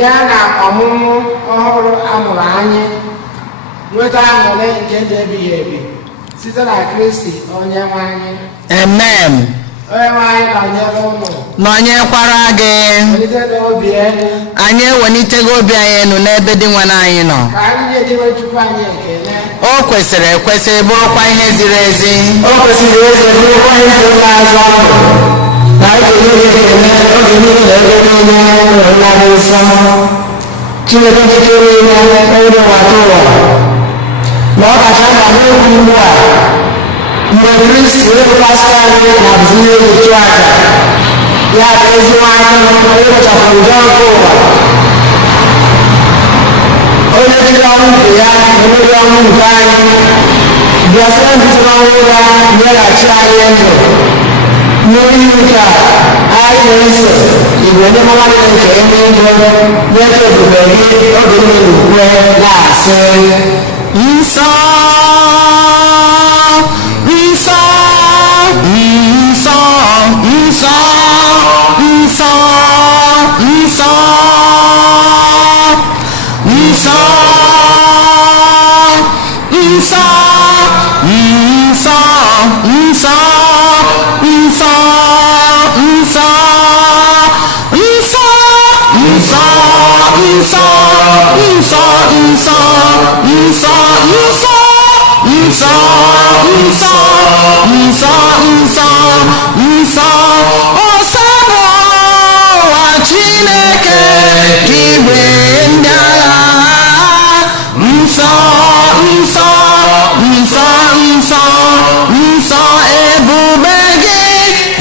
ya na ọmụmụ ọhụrụ amụrụ anyị nweta aṅụrị nke ndụ ebighị ebi site na Kristi onye nwe anyị. Amen. Onye nwe anyị nọnyere ụmụ, Nọnyekwara gị. welite n'obi elu, Anyị ewelitego obi anyị elu n'ebe dị nwe anyị nọ. ka anyị na-ejiwe Chukwu anyị ekele. O kwesịrị ekwesị bụrụkwa ihe ziri ezi. O kwesịrị eze bụrụkwa ihe dị n'azụ ọnụ na ekele ekele oge niile na ebe niile nwere mmadụ nsọ. Chineke jikere ime onye nwata ụwa, ma ọ kacha mkpa n'okwu ugbu a mgbe Kristi onye pastọ anyị na-abụzi ihe na-echu aja ya bụ ezi nwanyị ekpochapụ njọ nke ụwa, onye jiri ọnwụ nke ya emeri ọnwụ nke anyị bịa site n'ọnwụ ya nyeghachi anyị ndụ. N'ihi nke a anyị na-eso igwe ndị mmadụ nke ime ndụ nyeta ebube gị oge niile ukwe na-asị Nsọ, nsọ, nsọ, nsọ, nsọ, nsọ, nsọ, nsọ, nsọ, nsọ, nsọ, nsọ, nsọ, nsọ, nsọ, nsọ, nsọ, nsọ, nsọ, nsọ. nsọ nsọ nsọ ọsọnụ ụwa Chineke ka igwe ndị agha nsọ nsọ nsọ nsọ nsọ ebube gị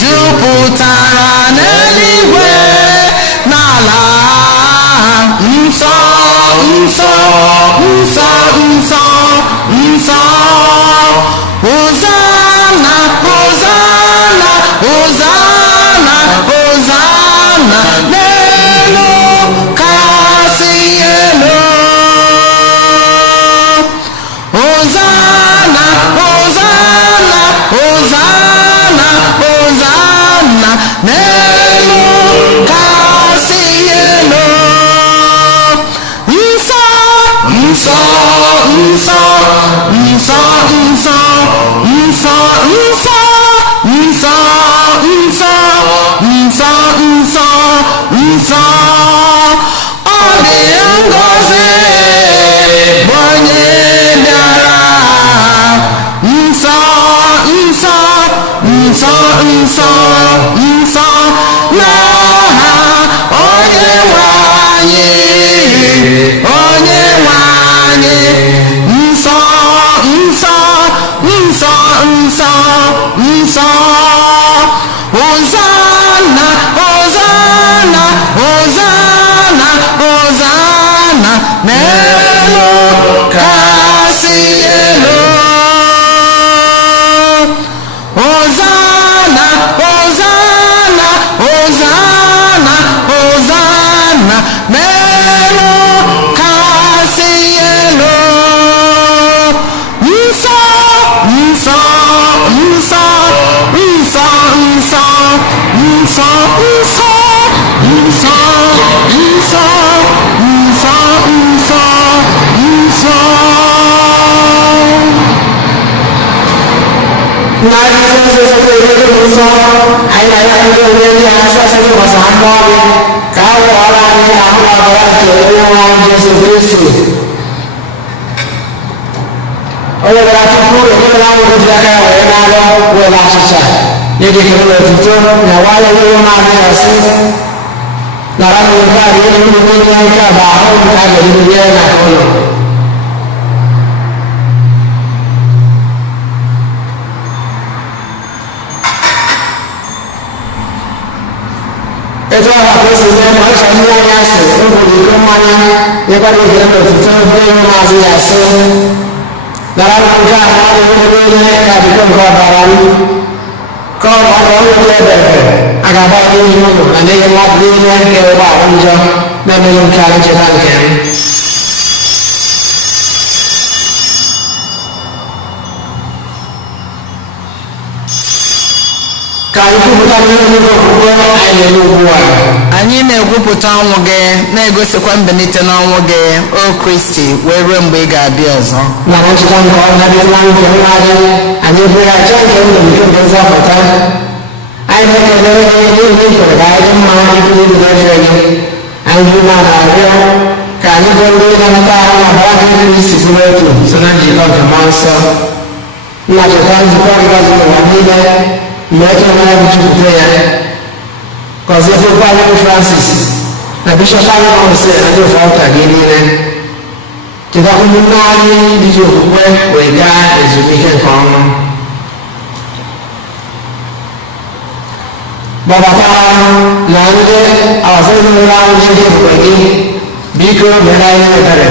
jupụtara n'eluigwe n'ala nsọ nsọ nsọ nsọ nsọ Hosanna Hosanna Hosanna Hosanna n'elu kasị elu Hosanna Hosanna Hosanna Hosanna n'elu kasị elu nsọ nsọ nsọ nsọ nsọ nsọ nsọ nsọ nsọ nsọ nsọ nsọ ọ dị ngọzi bụ onye bịara nsọ nsọ nsọ nsọ nsọ n'aha onye nwe anyị onye nwe anyị nsọ nsọ nsọ nsọ nsọ Hosanna Hosanna Hosanna Hosanna n'elu kasị elu Hosanna Hosanna Hosanna Hosanna n'elu kasị elu nsọ nsọ nsọ nsọ nsọ nsọ nsọ nsọ nsọ nsọ nsọ nsọ nsọ anyị na-arịọ onye ndị a na-asọsọ ụbọchị anụ ọrụ ka a wụọ ọrụ anyị ahụ ọbara nke onye nwe anyị Jesu Kristi onye gara tupu onye ahụ ji aka ya were n'arịọ were achịcha n'edekere n'otuto na nwayọ onye na-adị ya sị nara n'oge a ihe ndị niile nke a bụ ahụ nke a ga-eriri ya na ụlọ etu ahụ ka o si mee ma ọ chọrọ ndị anya asị obodo iko mmanya ịkwado ihe n'otuto ndị onye na-azụ ya sị nara n'oge a na-adịghị onye ka biko nke ọbara m ka ọ bụ ọrụ onye ebere a ga-agba n'ihi ụlọ na n'ihi mmadụ niile nke ụgbọ ala njọ na-emeghị nke a ncheta nke m ka anyị kwupụta n'ihu okwukwe anyị na-eme ugbu a anyị na-ekwupụta ọnwụ gị na-egosikwa mbilite n'ọnwụ gị o Kristi wee ruo mgbe ị ga-abịa ọzọ na ncheta nke ọ na-adịla nke nwa gị anyị bụrụ aja nke ndụ nke nzọpụta anyị na-ekelere gị n'ihi ikwere ka anyị dị mma ikwu ibu n'ofe gị anyị bụ na na-arịọ ka anyị bụ ndị na-anata ahụ na ọbara gị Kristi bụrụ otu so na njikọ nke mmụọ nsọ nna cheta nzukọ ngọzi n'ụwa niile mgbe ekele anyị jupụta ya gọzie okwu anyị bụ Francis na bishọp anyị ọsị anyị ofe ọka gị niile cheta ụmụnne anyị iji okwukwe wee gaa ezumike nke ọnụ gbabata na ndị ọzọ ezinụlọ ahụ ndị okwukwe gị biko mere anyị ebere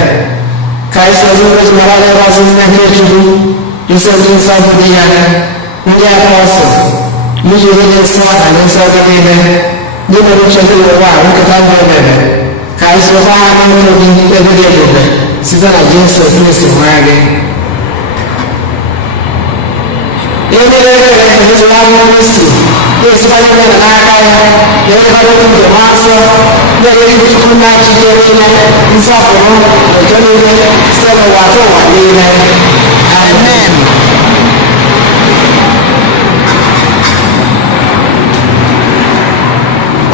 ka anyị sozi ụbọchị mara anyị gọzi nne nke Chukwu iso ndị nsọ bụ di ya ndị apọstọl n'iji ihe nsọ na ndị nsọ gị niile ndị mere uche gị n'ụwa a nketa ndụ emere ka anyị sokwa ha n'ụlọ gị ebe dị ebube site na Jesu Kristi nwa gị ihe niile ekere ekele ahụ Kristi na-esikwa ihe mere n'aka ya na-elekọta nke nwa nsọ na-enye Chukwu na ikike niile nsọpụrụ nke niile site n'ụwa atọ ụwa niile amen.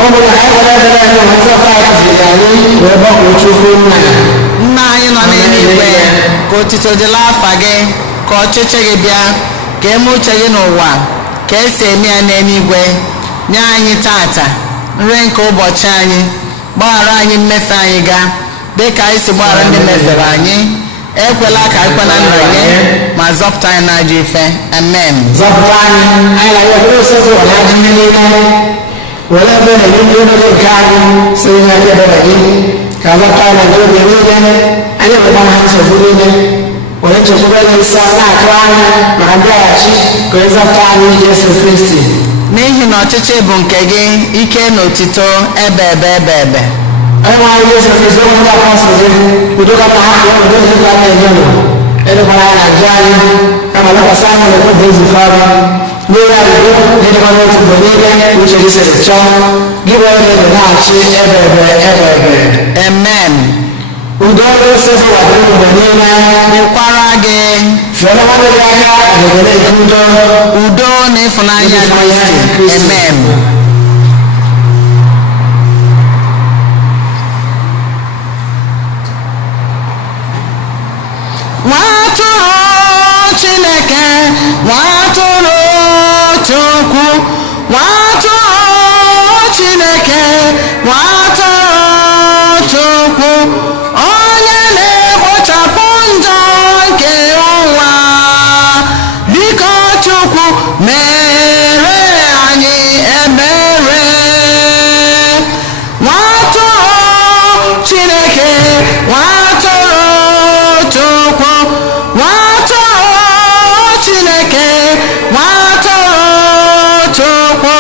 Ọ bụ na anyị nwere ebere ebe na nzọpụta ya ziri anyị wee gbakọọ Chukwu nna nna anyị nọ n'eluigwe ka otuto dịla afa gị ka ọchịchị gị bịa ka eme uche gị n'ụwa ka esi eme ya n'eluigwe. Nye anyị tata nri nke ụbọchị anyị. Gbaghara anyị mmefu anyị ga dịka anyị si gbaghara ndị mefere anyị. Ekwela ka anyị kwe na nranye ma zọpụta anyị n'ajọ ife. Amen. zọpụta anyị anyị na ya bụrụ sọsọ ọla dị niile were ebere gị ndị oge nke anyị si ihe aka ebere gị ka zọpụta anyị na oge niile anyị weta na nsogbu niile were chekwube gị nsọ na-atụ anya maka mbịaghachi ka onye zọpụta anyị Jesu Kristi. N'ihi na ọchịchị bụ nke gị, ike na otito ebe ebe ebe ebe. Onye nwe anyị Jesu Kristi onye ndị apọstọl gị udoka na ha ka ọ bụ ndị ka na-enye ụlọ edokwara anyị na njọ anyị kama lekwasị anyị n'okpuru nzukọ gị n'ire adịgo n'ịdịkwa n'otu mgbe niile uche gị siri chọọ gị bụ onye na-achị ebe ebe ebe ebe. Amen. Udo ose zụwadịrị mgbe niile Dịkwara gị fiọrọ nwanne gị aka na-ekele nke udo udo na ịfụnanya Kristi. Amen. Nwa atụrụ Chineke, nwa atụrụ Chukwu, nwa atụrụ Chineke, nwa atụrụ Chukwu, onye na-ekpochapụ njọ nke ụwa. Biko Chukwu mere anyị ebere. Nwa atụrụ Chineke, nwa atụrụ Chukwu, nwa atụrụ Chineke, nwa atụrụ Chukwu,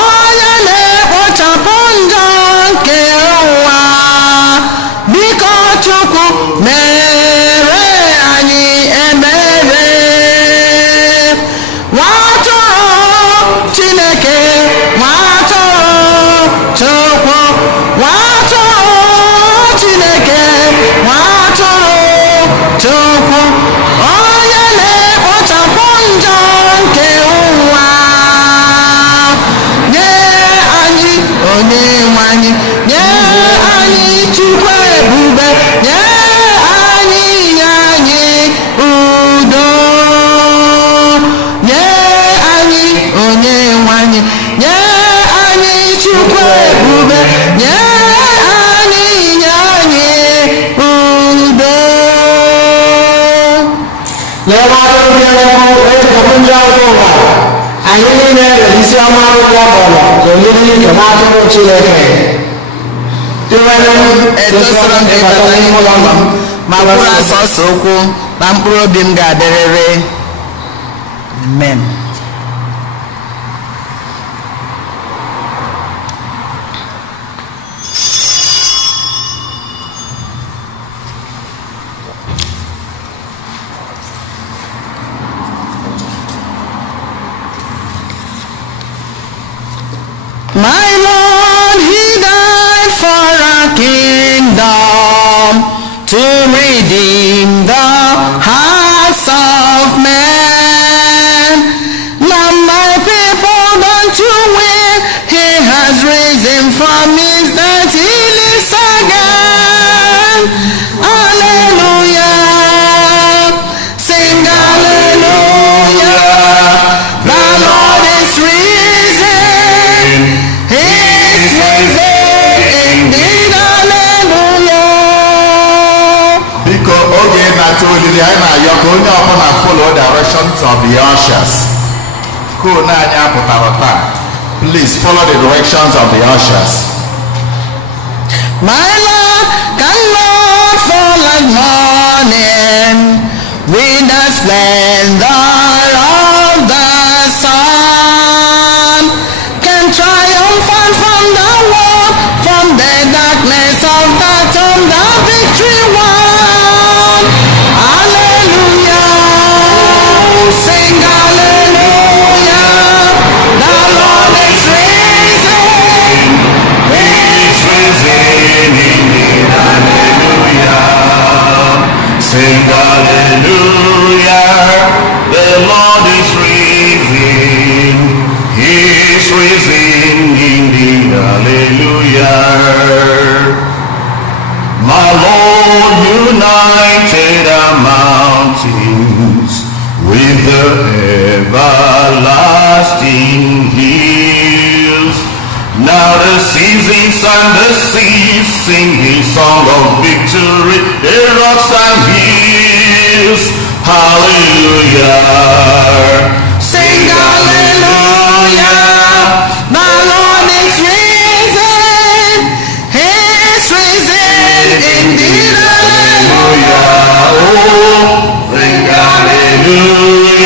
onye na-ekpochapụ njọ nke ụwa. Biko Chukwu mere anyị ebere. Nwa atụrụ Chineke, nwa atụrụ Chukwu, nwa atụrụ Chineke, nwa atụrụ Chukwu, onye na-ekpochapụ njọ nke ụwa. Nye anyị Onyenwe anyị, nye anyị Chukwu ebube, nye anyị udo. Nye anyị Onyenwe anyị, nye anyị Chukwu ebube, nye anyị udo. lee nwa atụrụ dị n'ọkụ ekechapụ njọ nke ụwa. Anyị niile nwere isi ọma akwụkwọ kpọrọ ka olili nke nwa atụrụ Chineke. Etosoro m ịbata n'ime ụlọ m ma kwuru asọsọ okwu na mkpụrụ obi m ga-adịrịrị. Amen. My Lord, He died for our kingdom to redeem the hearts of men. Now my people, don't you weep, He has risen from His death, He lives again. Hallelujah, sing hallelujah, the Lord is risen, He is risen indeed, hallelujah. Biko oge na-atụ olili anyị na-ayọ ka onye ọbụla follow directions of the ushers. Konu anyị apụtara taa. Please follow the directions of the ushers. My Lord, can Lord fall like morning with the splendor of the sun, can triumphant from the world, from the darkness of the tomb, the victory won. Hallelujah, sing hallelujah, the Lord is risen, He is risen indeed, hallelujah. Sing hallelujah, the Lord is risen, He is risen indeed, hallelujah. My Lord united our mountains with with the everlasting hills. Now the seasons and the seas sing the song of victory, the rocks and hills. Hallelujah. Sing hallelujah, the Lord is risen, He is risen indeed, hallelujah. Oh, sing hallelujah,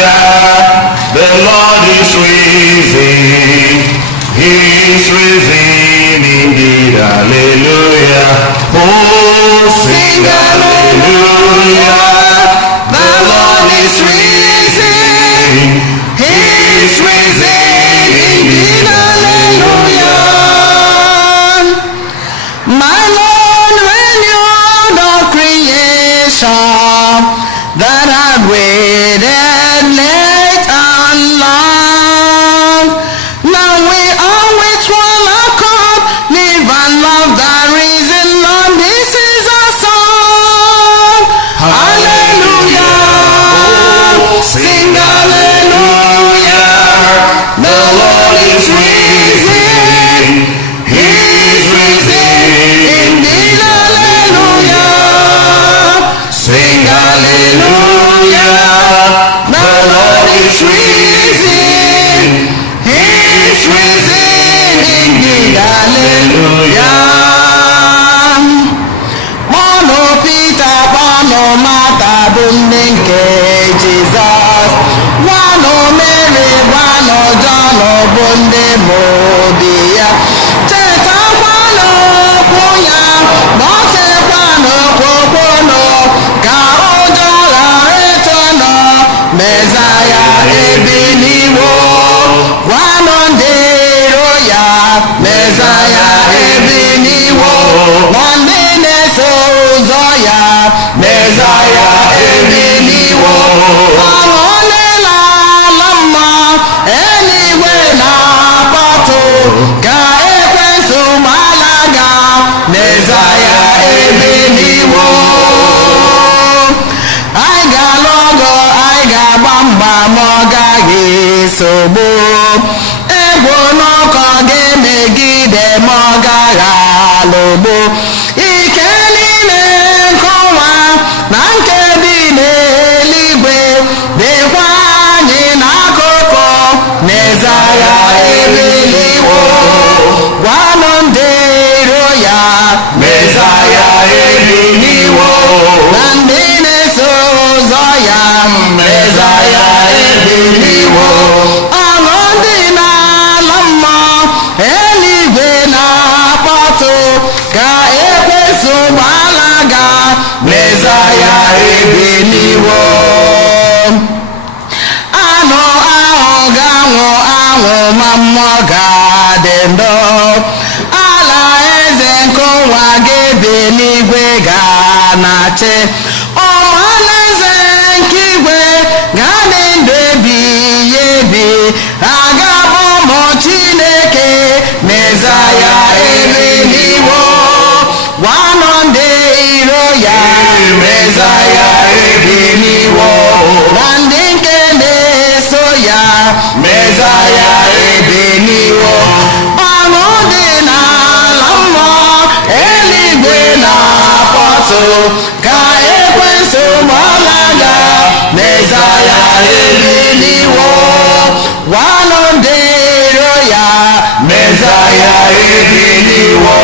the Lord is risen, He is risen indeed, hallelujah. Oh, sing hallelujah, the Lord is risen, He is risen indeed, hallelujah. My Lord, renewed all creation that had waited late and long. Now we all with one accord live and love the risen Lord. This is our song. Hallelujah. Sing hallelujah. The Lord is risen. He is risen indeed, hallelujah. Sing hallelujah. The Lord is risen. He is risen indeed, hallelujah. Mono Peter, Mono Martha, bụ ndị nke Jizọs. Mono Mary, Mono John, bụ ndị bụ obi ya. Chetakwanụ okwu ya, ma ọ chetakwanụ okwu ka ụjọ ghara ịtụnụ. Mesaya ebiliwo, gwanụ ndị iro ya. Mesaya ebiliwo, na ndị na-eso ụzọ ya. Mesaya ebiliwo, ọṅụ niile ala mma, eluigwe na-akpọtụ ka ekwensu gbalaga. Mesaya ebiliwo, anyị ga-alụ ọgụ, anyị ga-agba mgba ma ọ gaghị esogbu. Egwu n'ụkọ ga-emegide ma ọ gaghị alụgbu. Ike niile nke ụwa na nke dị n'eluigwe dịkwa anyị n'akụkụ. Mesaya ebiliwo, gwanụ ndị iro ya. Mesaya ebiliwo, na ndị na-eso ụzọ ya. Mesaya ebiliwo, ọṅụ dị n'ala mmụọ, eluigwe na-akpọtụ ka ekwensu gbalaga. Mesaya ebiliwo, anụ ahụ ga-anwụ anwụ ma mmụọ ga-adị ndụ. Ala eze nke ụwa ga-ebe n'igwe ga-na-achị. Alaeze nke igwe ga-adị ndụ ebighị ebi. Aga bụ ụmụ Chineke. Mesaya ebiliwo, gwanụ ndị iro ya. Mesaya ebiliwo, na ndị nke na-eso ya. Mesaya ebiliwo, ọṅụ dị n'ala mmụọ, eluigwe na-akpọtụ ka ekwensu gbalaga. Mesaya ebiliwo, gwanụ ndị iro ya. Mesaya ebiliwo,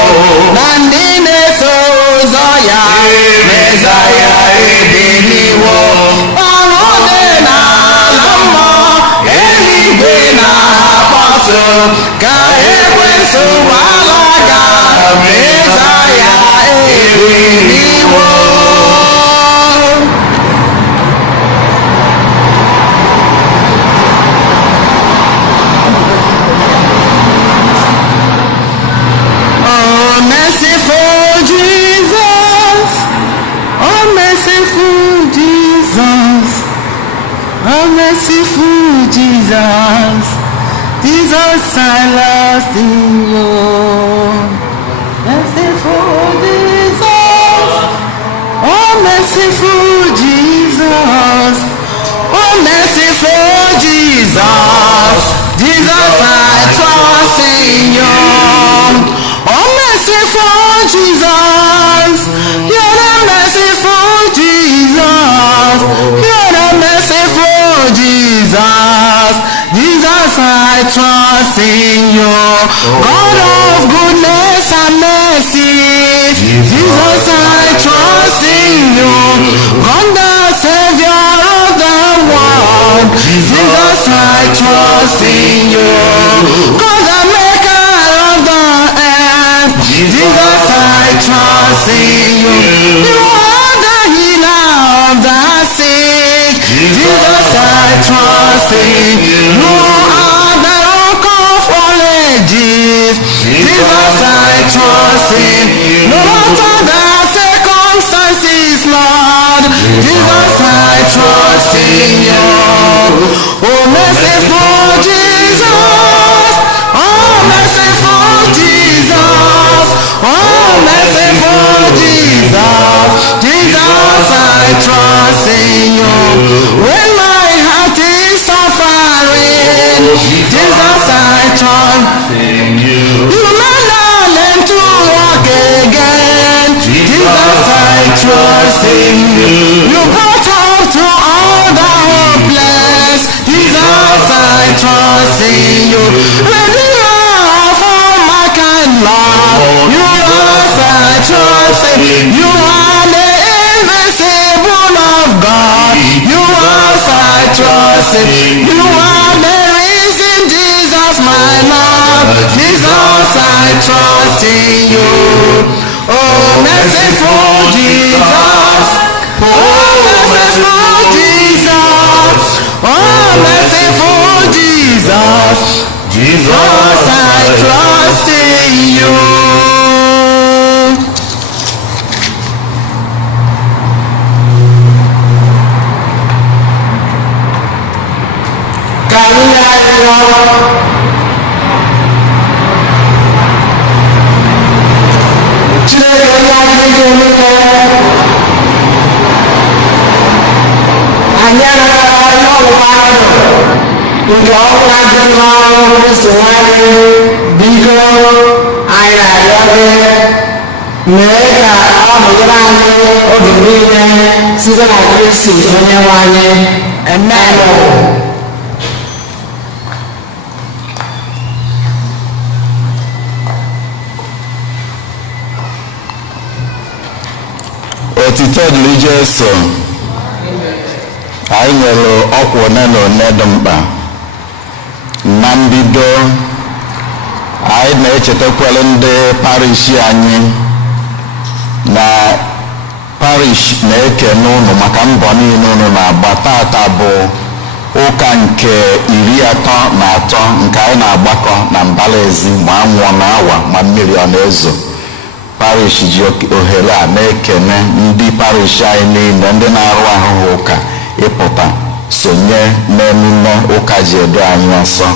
na ndị na-eso ụzọ ya. Mesaya ebiliwo, ọṅụ dị n'ala mmụọ, eluigwe na-akpọtụ ka ekwensu gbalaga. Mesaya ebiliwo. Oh, merciful Jesus, oh, merciful Jesus, oh, merciful Jesus, Jesus, I lost in you. Merciful Jesus, oh, merciful Jesus, oh, merciful sing you. Oh, merciful Jesus, you're the merciful Jesus, you're the merciful Jesus. Jesus, I trust in you. God of goodness and mercy, Jesus, I trust in you. God the Savior of the world, Jesus, I trust in you. God the Maker of the earth, Jesus, I trust in you. You are the healer of the sick, Jesus, I trust in you. You are the rock of all ages, Jesus, I trust in you. No matter the circumstances, Lord, Jesus, I trust in you. Oh, merciful Jesus, oh, merciful Jesus, oh, merciful Jesus, Jesus, I trust in you. When my heart is suffering, Jesus, I trust in you. You may not learn to walk again, Jesus, I trust in you. You brought hope to all the hopeless, Jesus, I trust in you. Redeemer of all mankind, Lord, you are, I trust in you. You are the invisible of God, you are, I trust in you. You are the reason, Jesus, my Lord, Jesus, I trust in you. Oh, merciful Jesus, oh, merciful Jesus, oh, merciful Jesus, Jesus, I trust in you. Nke ọkwa dị n'ọrụ nsogharị biko anyị na-arịọ gị mee ka ọ nọnyere anyị oge niile site na Kristi onye nwe anyị. Amen. Otito dịrị Jesu. Anyị nwere ọkwa one na one dị mkpa. Na mbido anyị na-echetakwala ndị parish anyị na parish na-ekene unu maka mbọ niile unu na-agba. Tata bụ ụka nke 33 nke anyị na-agbakọ na Mbalaezi ma anwụ na awa ma mmiri ọ na-ezo. Parish ji ohere a na-ekene ndị parish anyị niile ndị na-arụ ahụhụ ụka ịpụta sonye n'emume ụka ji edo anyị ọsọ.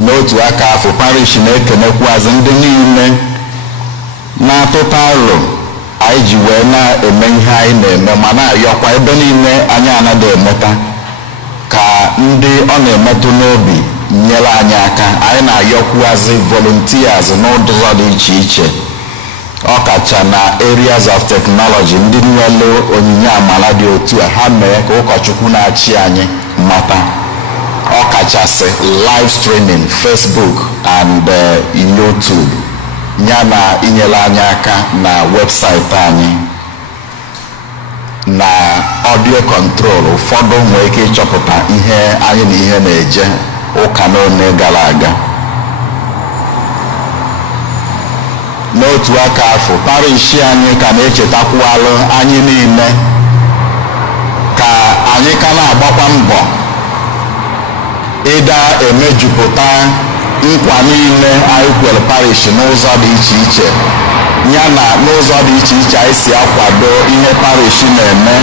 N'otu aka afọ parish na-ekenekwazị ndị niile na-atụta alo anyị ji wee na-eme ihe anyị na-eme ma na-ayọkwa ebe niile anyị anaghị emeta ka ndị ọ na-emetụ n'obi nyere anyị aka. Anyị na-ayọkwazị volunteers n'ụzọ dị iche iche, ọkacha na areas of technology. Ndị nwere onyinye amala dị otu a ha mee ka ụkọchukwu na-achị anyị mata, ọkachasị live streaming Facebook and YouTube, ya na inyere anyị aka na webụsaịtị anyị na audio control. Ụfọdụ nwere ike ịchọpụta ihe anyị na ihe na-eje ụka n'one gara aga. N'otu aka afọ parish anyị ka na-echetakwalụ anyị niile ka anyị ka na-agbakwa mbọ ịda emejupụta nkwa niile anyị kwere parish n'ụzọ dị iche iche, ya na n'ụzọ dị iche iche anyị si akwado ihe parish na-eme.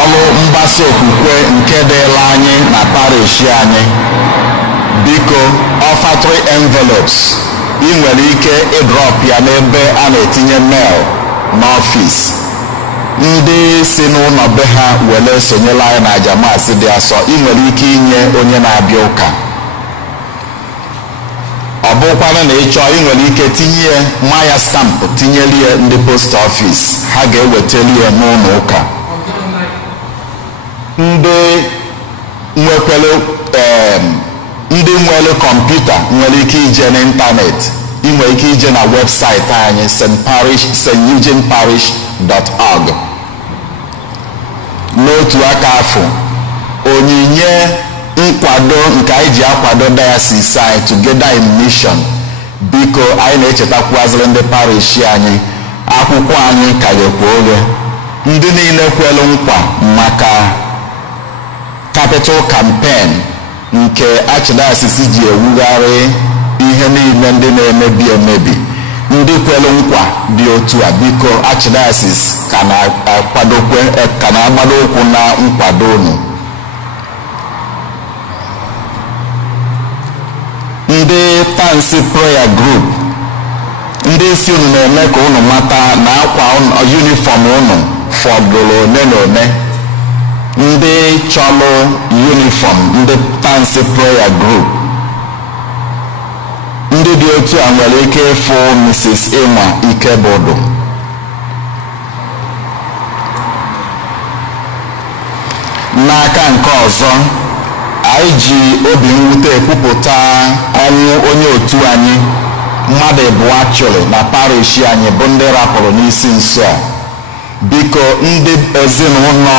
Ọrụ mgbasa okwukwe nke dịla anyị na parish anyị, biko offertory envelopes ị nwere ike ịdrọp ya n'ebe a na-etinye mail n'ọfịs. ndị si n'ụlọ be ha were sonyela anyị na aja maasị dị asọ, ị nwere ike inye onye na-abịa ụka. Ọ bụkwana na ị chọọ, ị nwere ike tinye maya stampụ tinyere ya ndị post office, ha ga-ewetali ya n'ụlọ ụka. Ndị nwere kọmputa nwere ike ije n'ịntanetị, ị nwere ike ije na webụsaịtị anyị steugenparish.org. N'otu aka afọ, onyinye nkwado nke anyị ji akwado diocese anyị Together in Mission, biko anyị na-echetakwaziri ndị parish anyị, akwụkwọ anyị ka ga-ekwe oghe. Ndị niile kwere nkwa maka capital campaign nke archdiocese ji ewugharị ihe niile ndị na-emebi emebi, ndị kwere nkwa dị otu a, biko archdiocese ka na-agbado ụkwụ na nkwado unu. Ndị Tansi prayer group, ndị isi unu na-eme ka unu mata na akwa uniform unu fọdụrụ one na one. Ndị chọrọ uniform ndị Tansi prayer group, ndị dị otu a nwere ike ịfụ Mrs. Emma Ikebodo. N'aka nke ọzọ, anyị ji obi mwute ekwupụta ọnwụ onye otu anyị mmadụ abụọ achọrọ na parish anyị bụ ndị rapụrụ n'isi nso a. Biko ndị ezinụlọ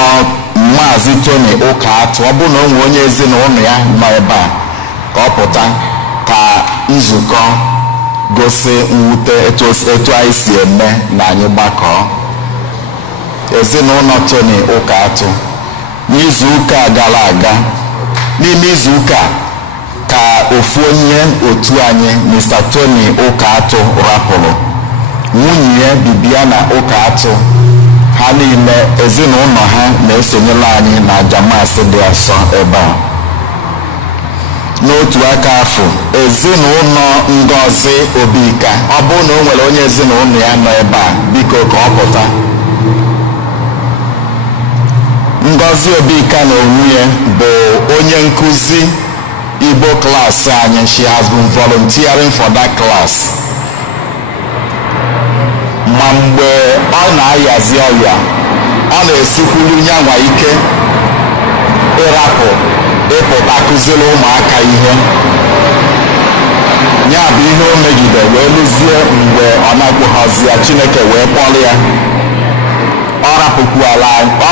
Maazị Tony Ụkatụ, ọ bụ na o nwere onye ezinụlọ ya nọ ebe a ka ọ pụta ka nzukọ gosi mwute etu anyị si eme na anyị gbakọọ. Ezinụlọ Tony Ụkatụ, n'izu ụka gara aga, n'ime izu ụka ka ofu onye otu anyị Mr. Tony Ụkatụ rapụrụ. Nwunye Bibiana Ụkatụ, ha niile ezinụlọ ha na-esonyela anyị na aja maasị dị asọ ebe a. N'otu aka afọ, ezinụlọ Ngozi Obika, ọ bụrụ na o nwere onye ezinụlọ ya nọ ebe a, biko ka ọ pụta. Ngozi Obika na onwe ya bụ onye nkụzi Igbo klaasị anyị. She has been volunteering for that class. Ma mgbe ọ na-ayazi ọya, ọ na-esikwuru nyanwa ike ịrapụ ịpụta kụziri ụmụaka ihe. Ya bụ ihe o megide wee lụzie mgbe ọ na-akwụghọzi ya, Chineke wee kpọrọ ya. Ọ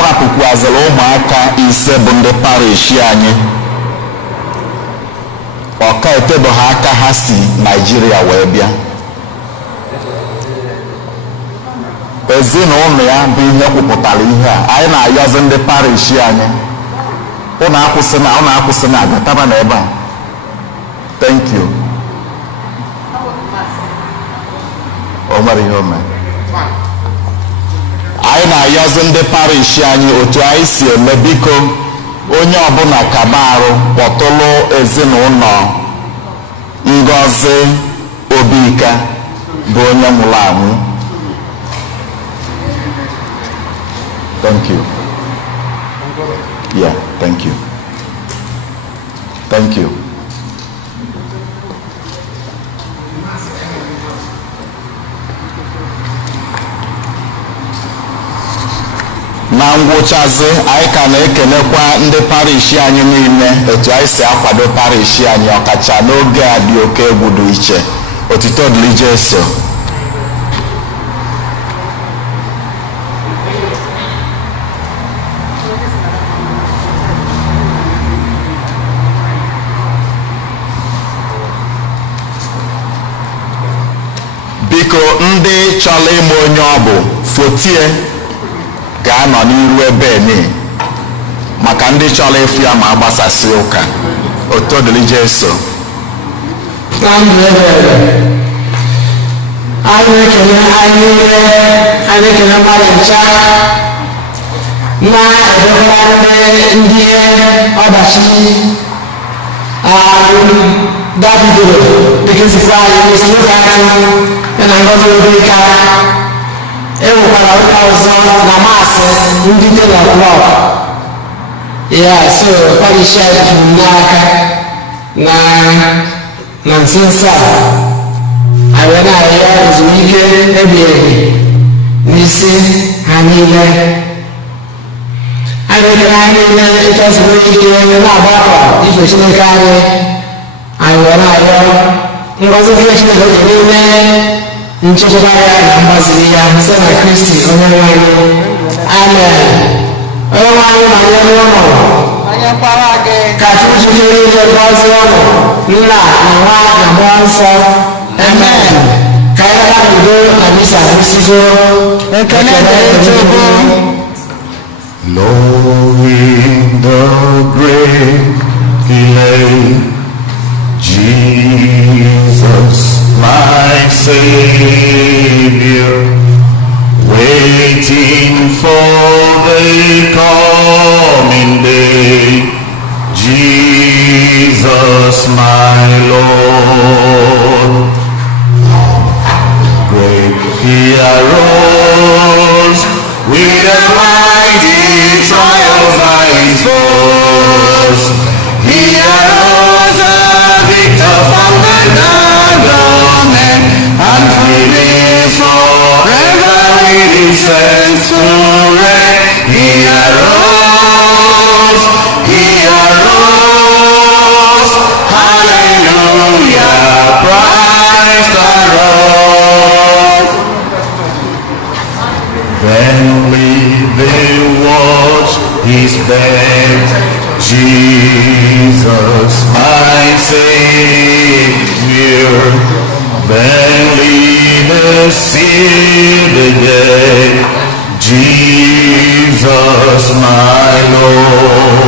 rapụkwazịrị ụmụaka ise bụ ndị parish anyị. Ọka etebụghị aka ha si Naịjirịa wee bịa. Ezinụlọ ya bụ ihe kwupụtara ihe a. Anyị na-ayọzi ndị parish anyị, ụnụ akwụsị na agataba na ebe a. Thank you. O nwere ihe o mere. Anyị na-ayọzi ndị parish anyị otu anyị si eme, biko onye ọbụla kaba arụ kpọtụlụ ezinụlọ Ngozi Obika bụ onye nwụrụ anwụ. Thank you. Yeah, thank you. Thank you. Na ngwụchazi, anyị ka na-ekenekwa ndị parish anyị niile etu anyị si akwado parish anyị, ọkacha n'oge a dị oke egwu dị iche. Otito dịrị Jesu. Biko ndị chọrọ ịma onye ọ bụ, fotie ga-anọ n'iru ebe ni maka ndị chọrọ ịfụ ya ma agbasasị ụka. Otito dịrị Jesu. Anyị ekele mmadụ ncha na-edekwarị ndị ọdachi Davido dịka nzikwa anyị n'ezinụlọ anyị na Ngozi Obika. Enwekwara ụka ọzọ na Maasị ndị 10 o'clock ya so parisha juru n'aka na nso nso a anyị na-arịọ ezumike ebighị n'isi ha niile anyị ekele ha niile ịchọsiri ike na-agbakọ ife Chineke anyị were arịọ ngọzi nke Chineke oge niile nchekwaba ya na mgbaziri ya site na Kristi onye nwe anyị amen. Onye nwe anyị ma nye n'ụlọ ka Chukwu jikere ile gọzie ụlọ nna na nwa na mmụọ nsọ amen. Ka anyị gaa n'udo na misa kwụsịgo ekele dịrị Chukwu. Lowering the grave, he lay, Jesus, my Savior, waiting for the coming day. Jesus, my Lord, great he arose with a mighty triumph by his force. He arose a victor from the government, and freely forever with his sense to reign. He arose, hallelujah, Christ arose. Vainly they watch his bed, Jesus, my Savior. Vainly they see the dead, Jesus, my Lord.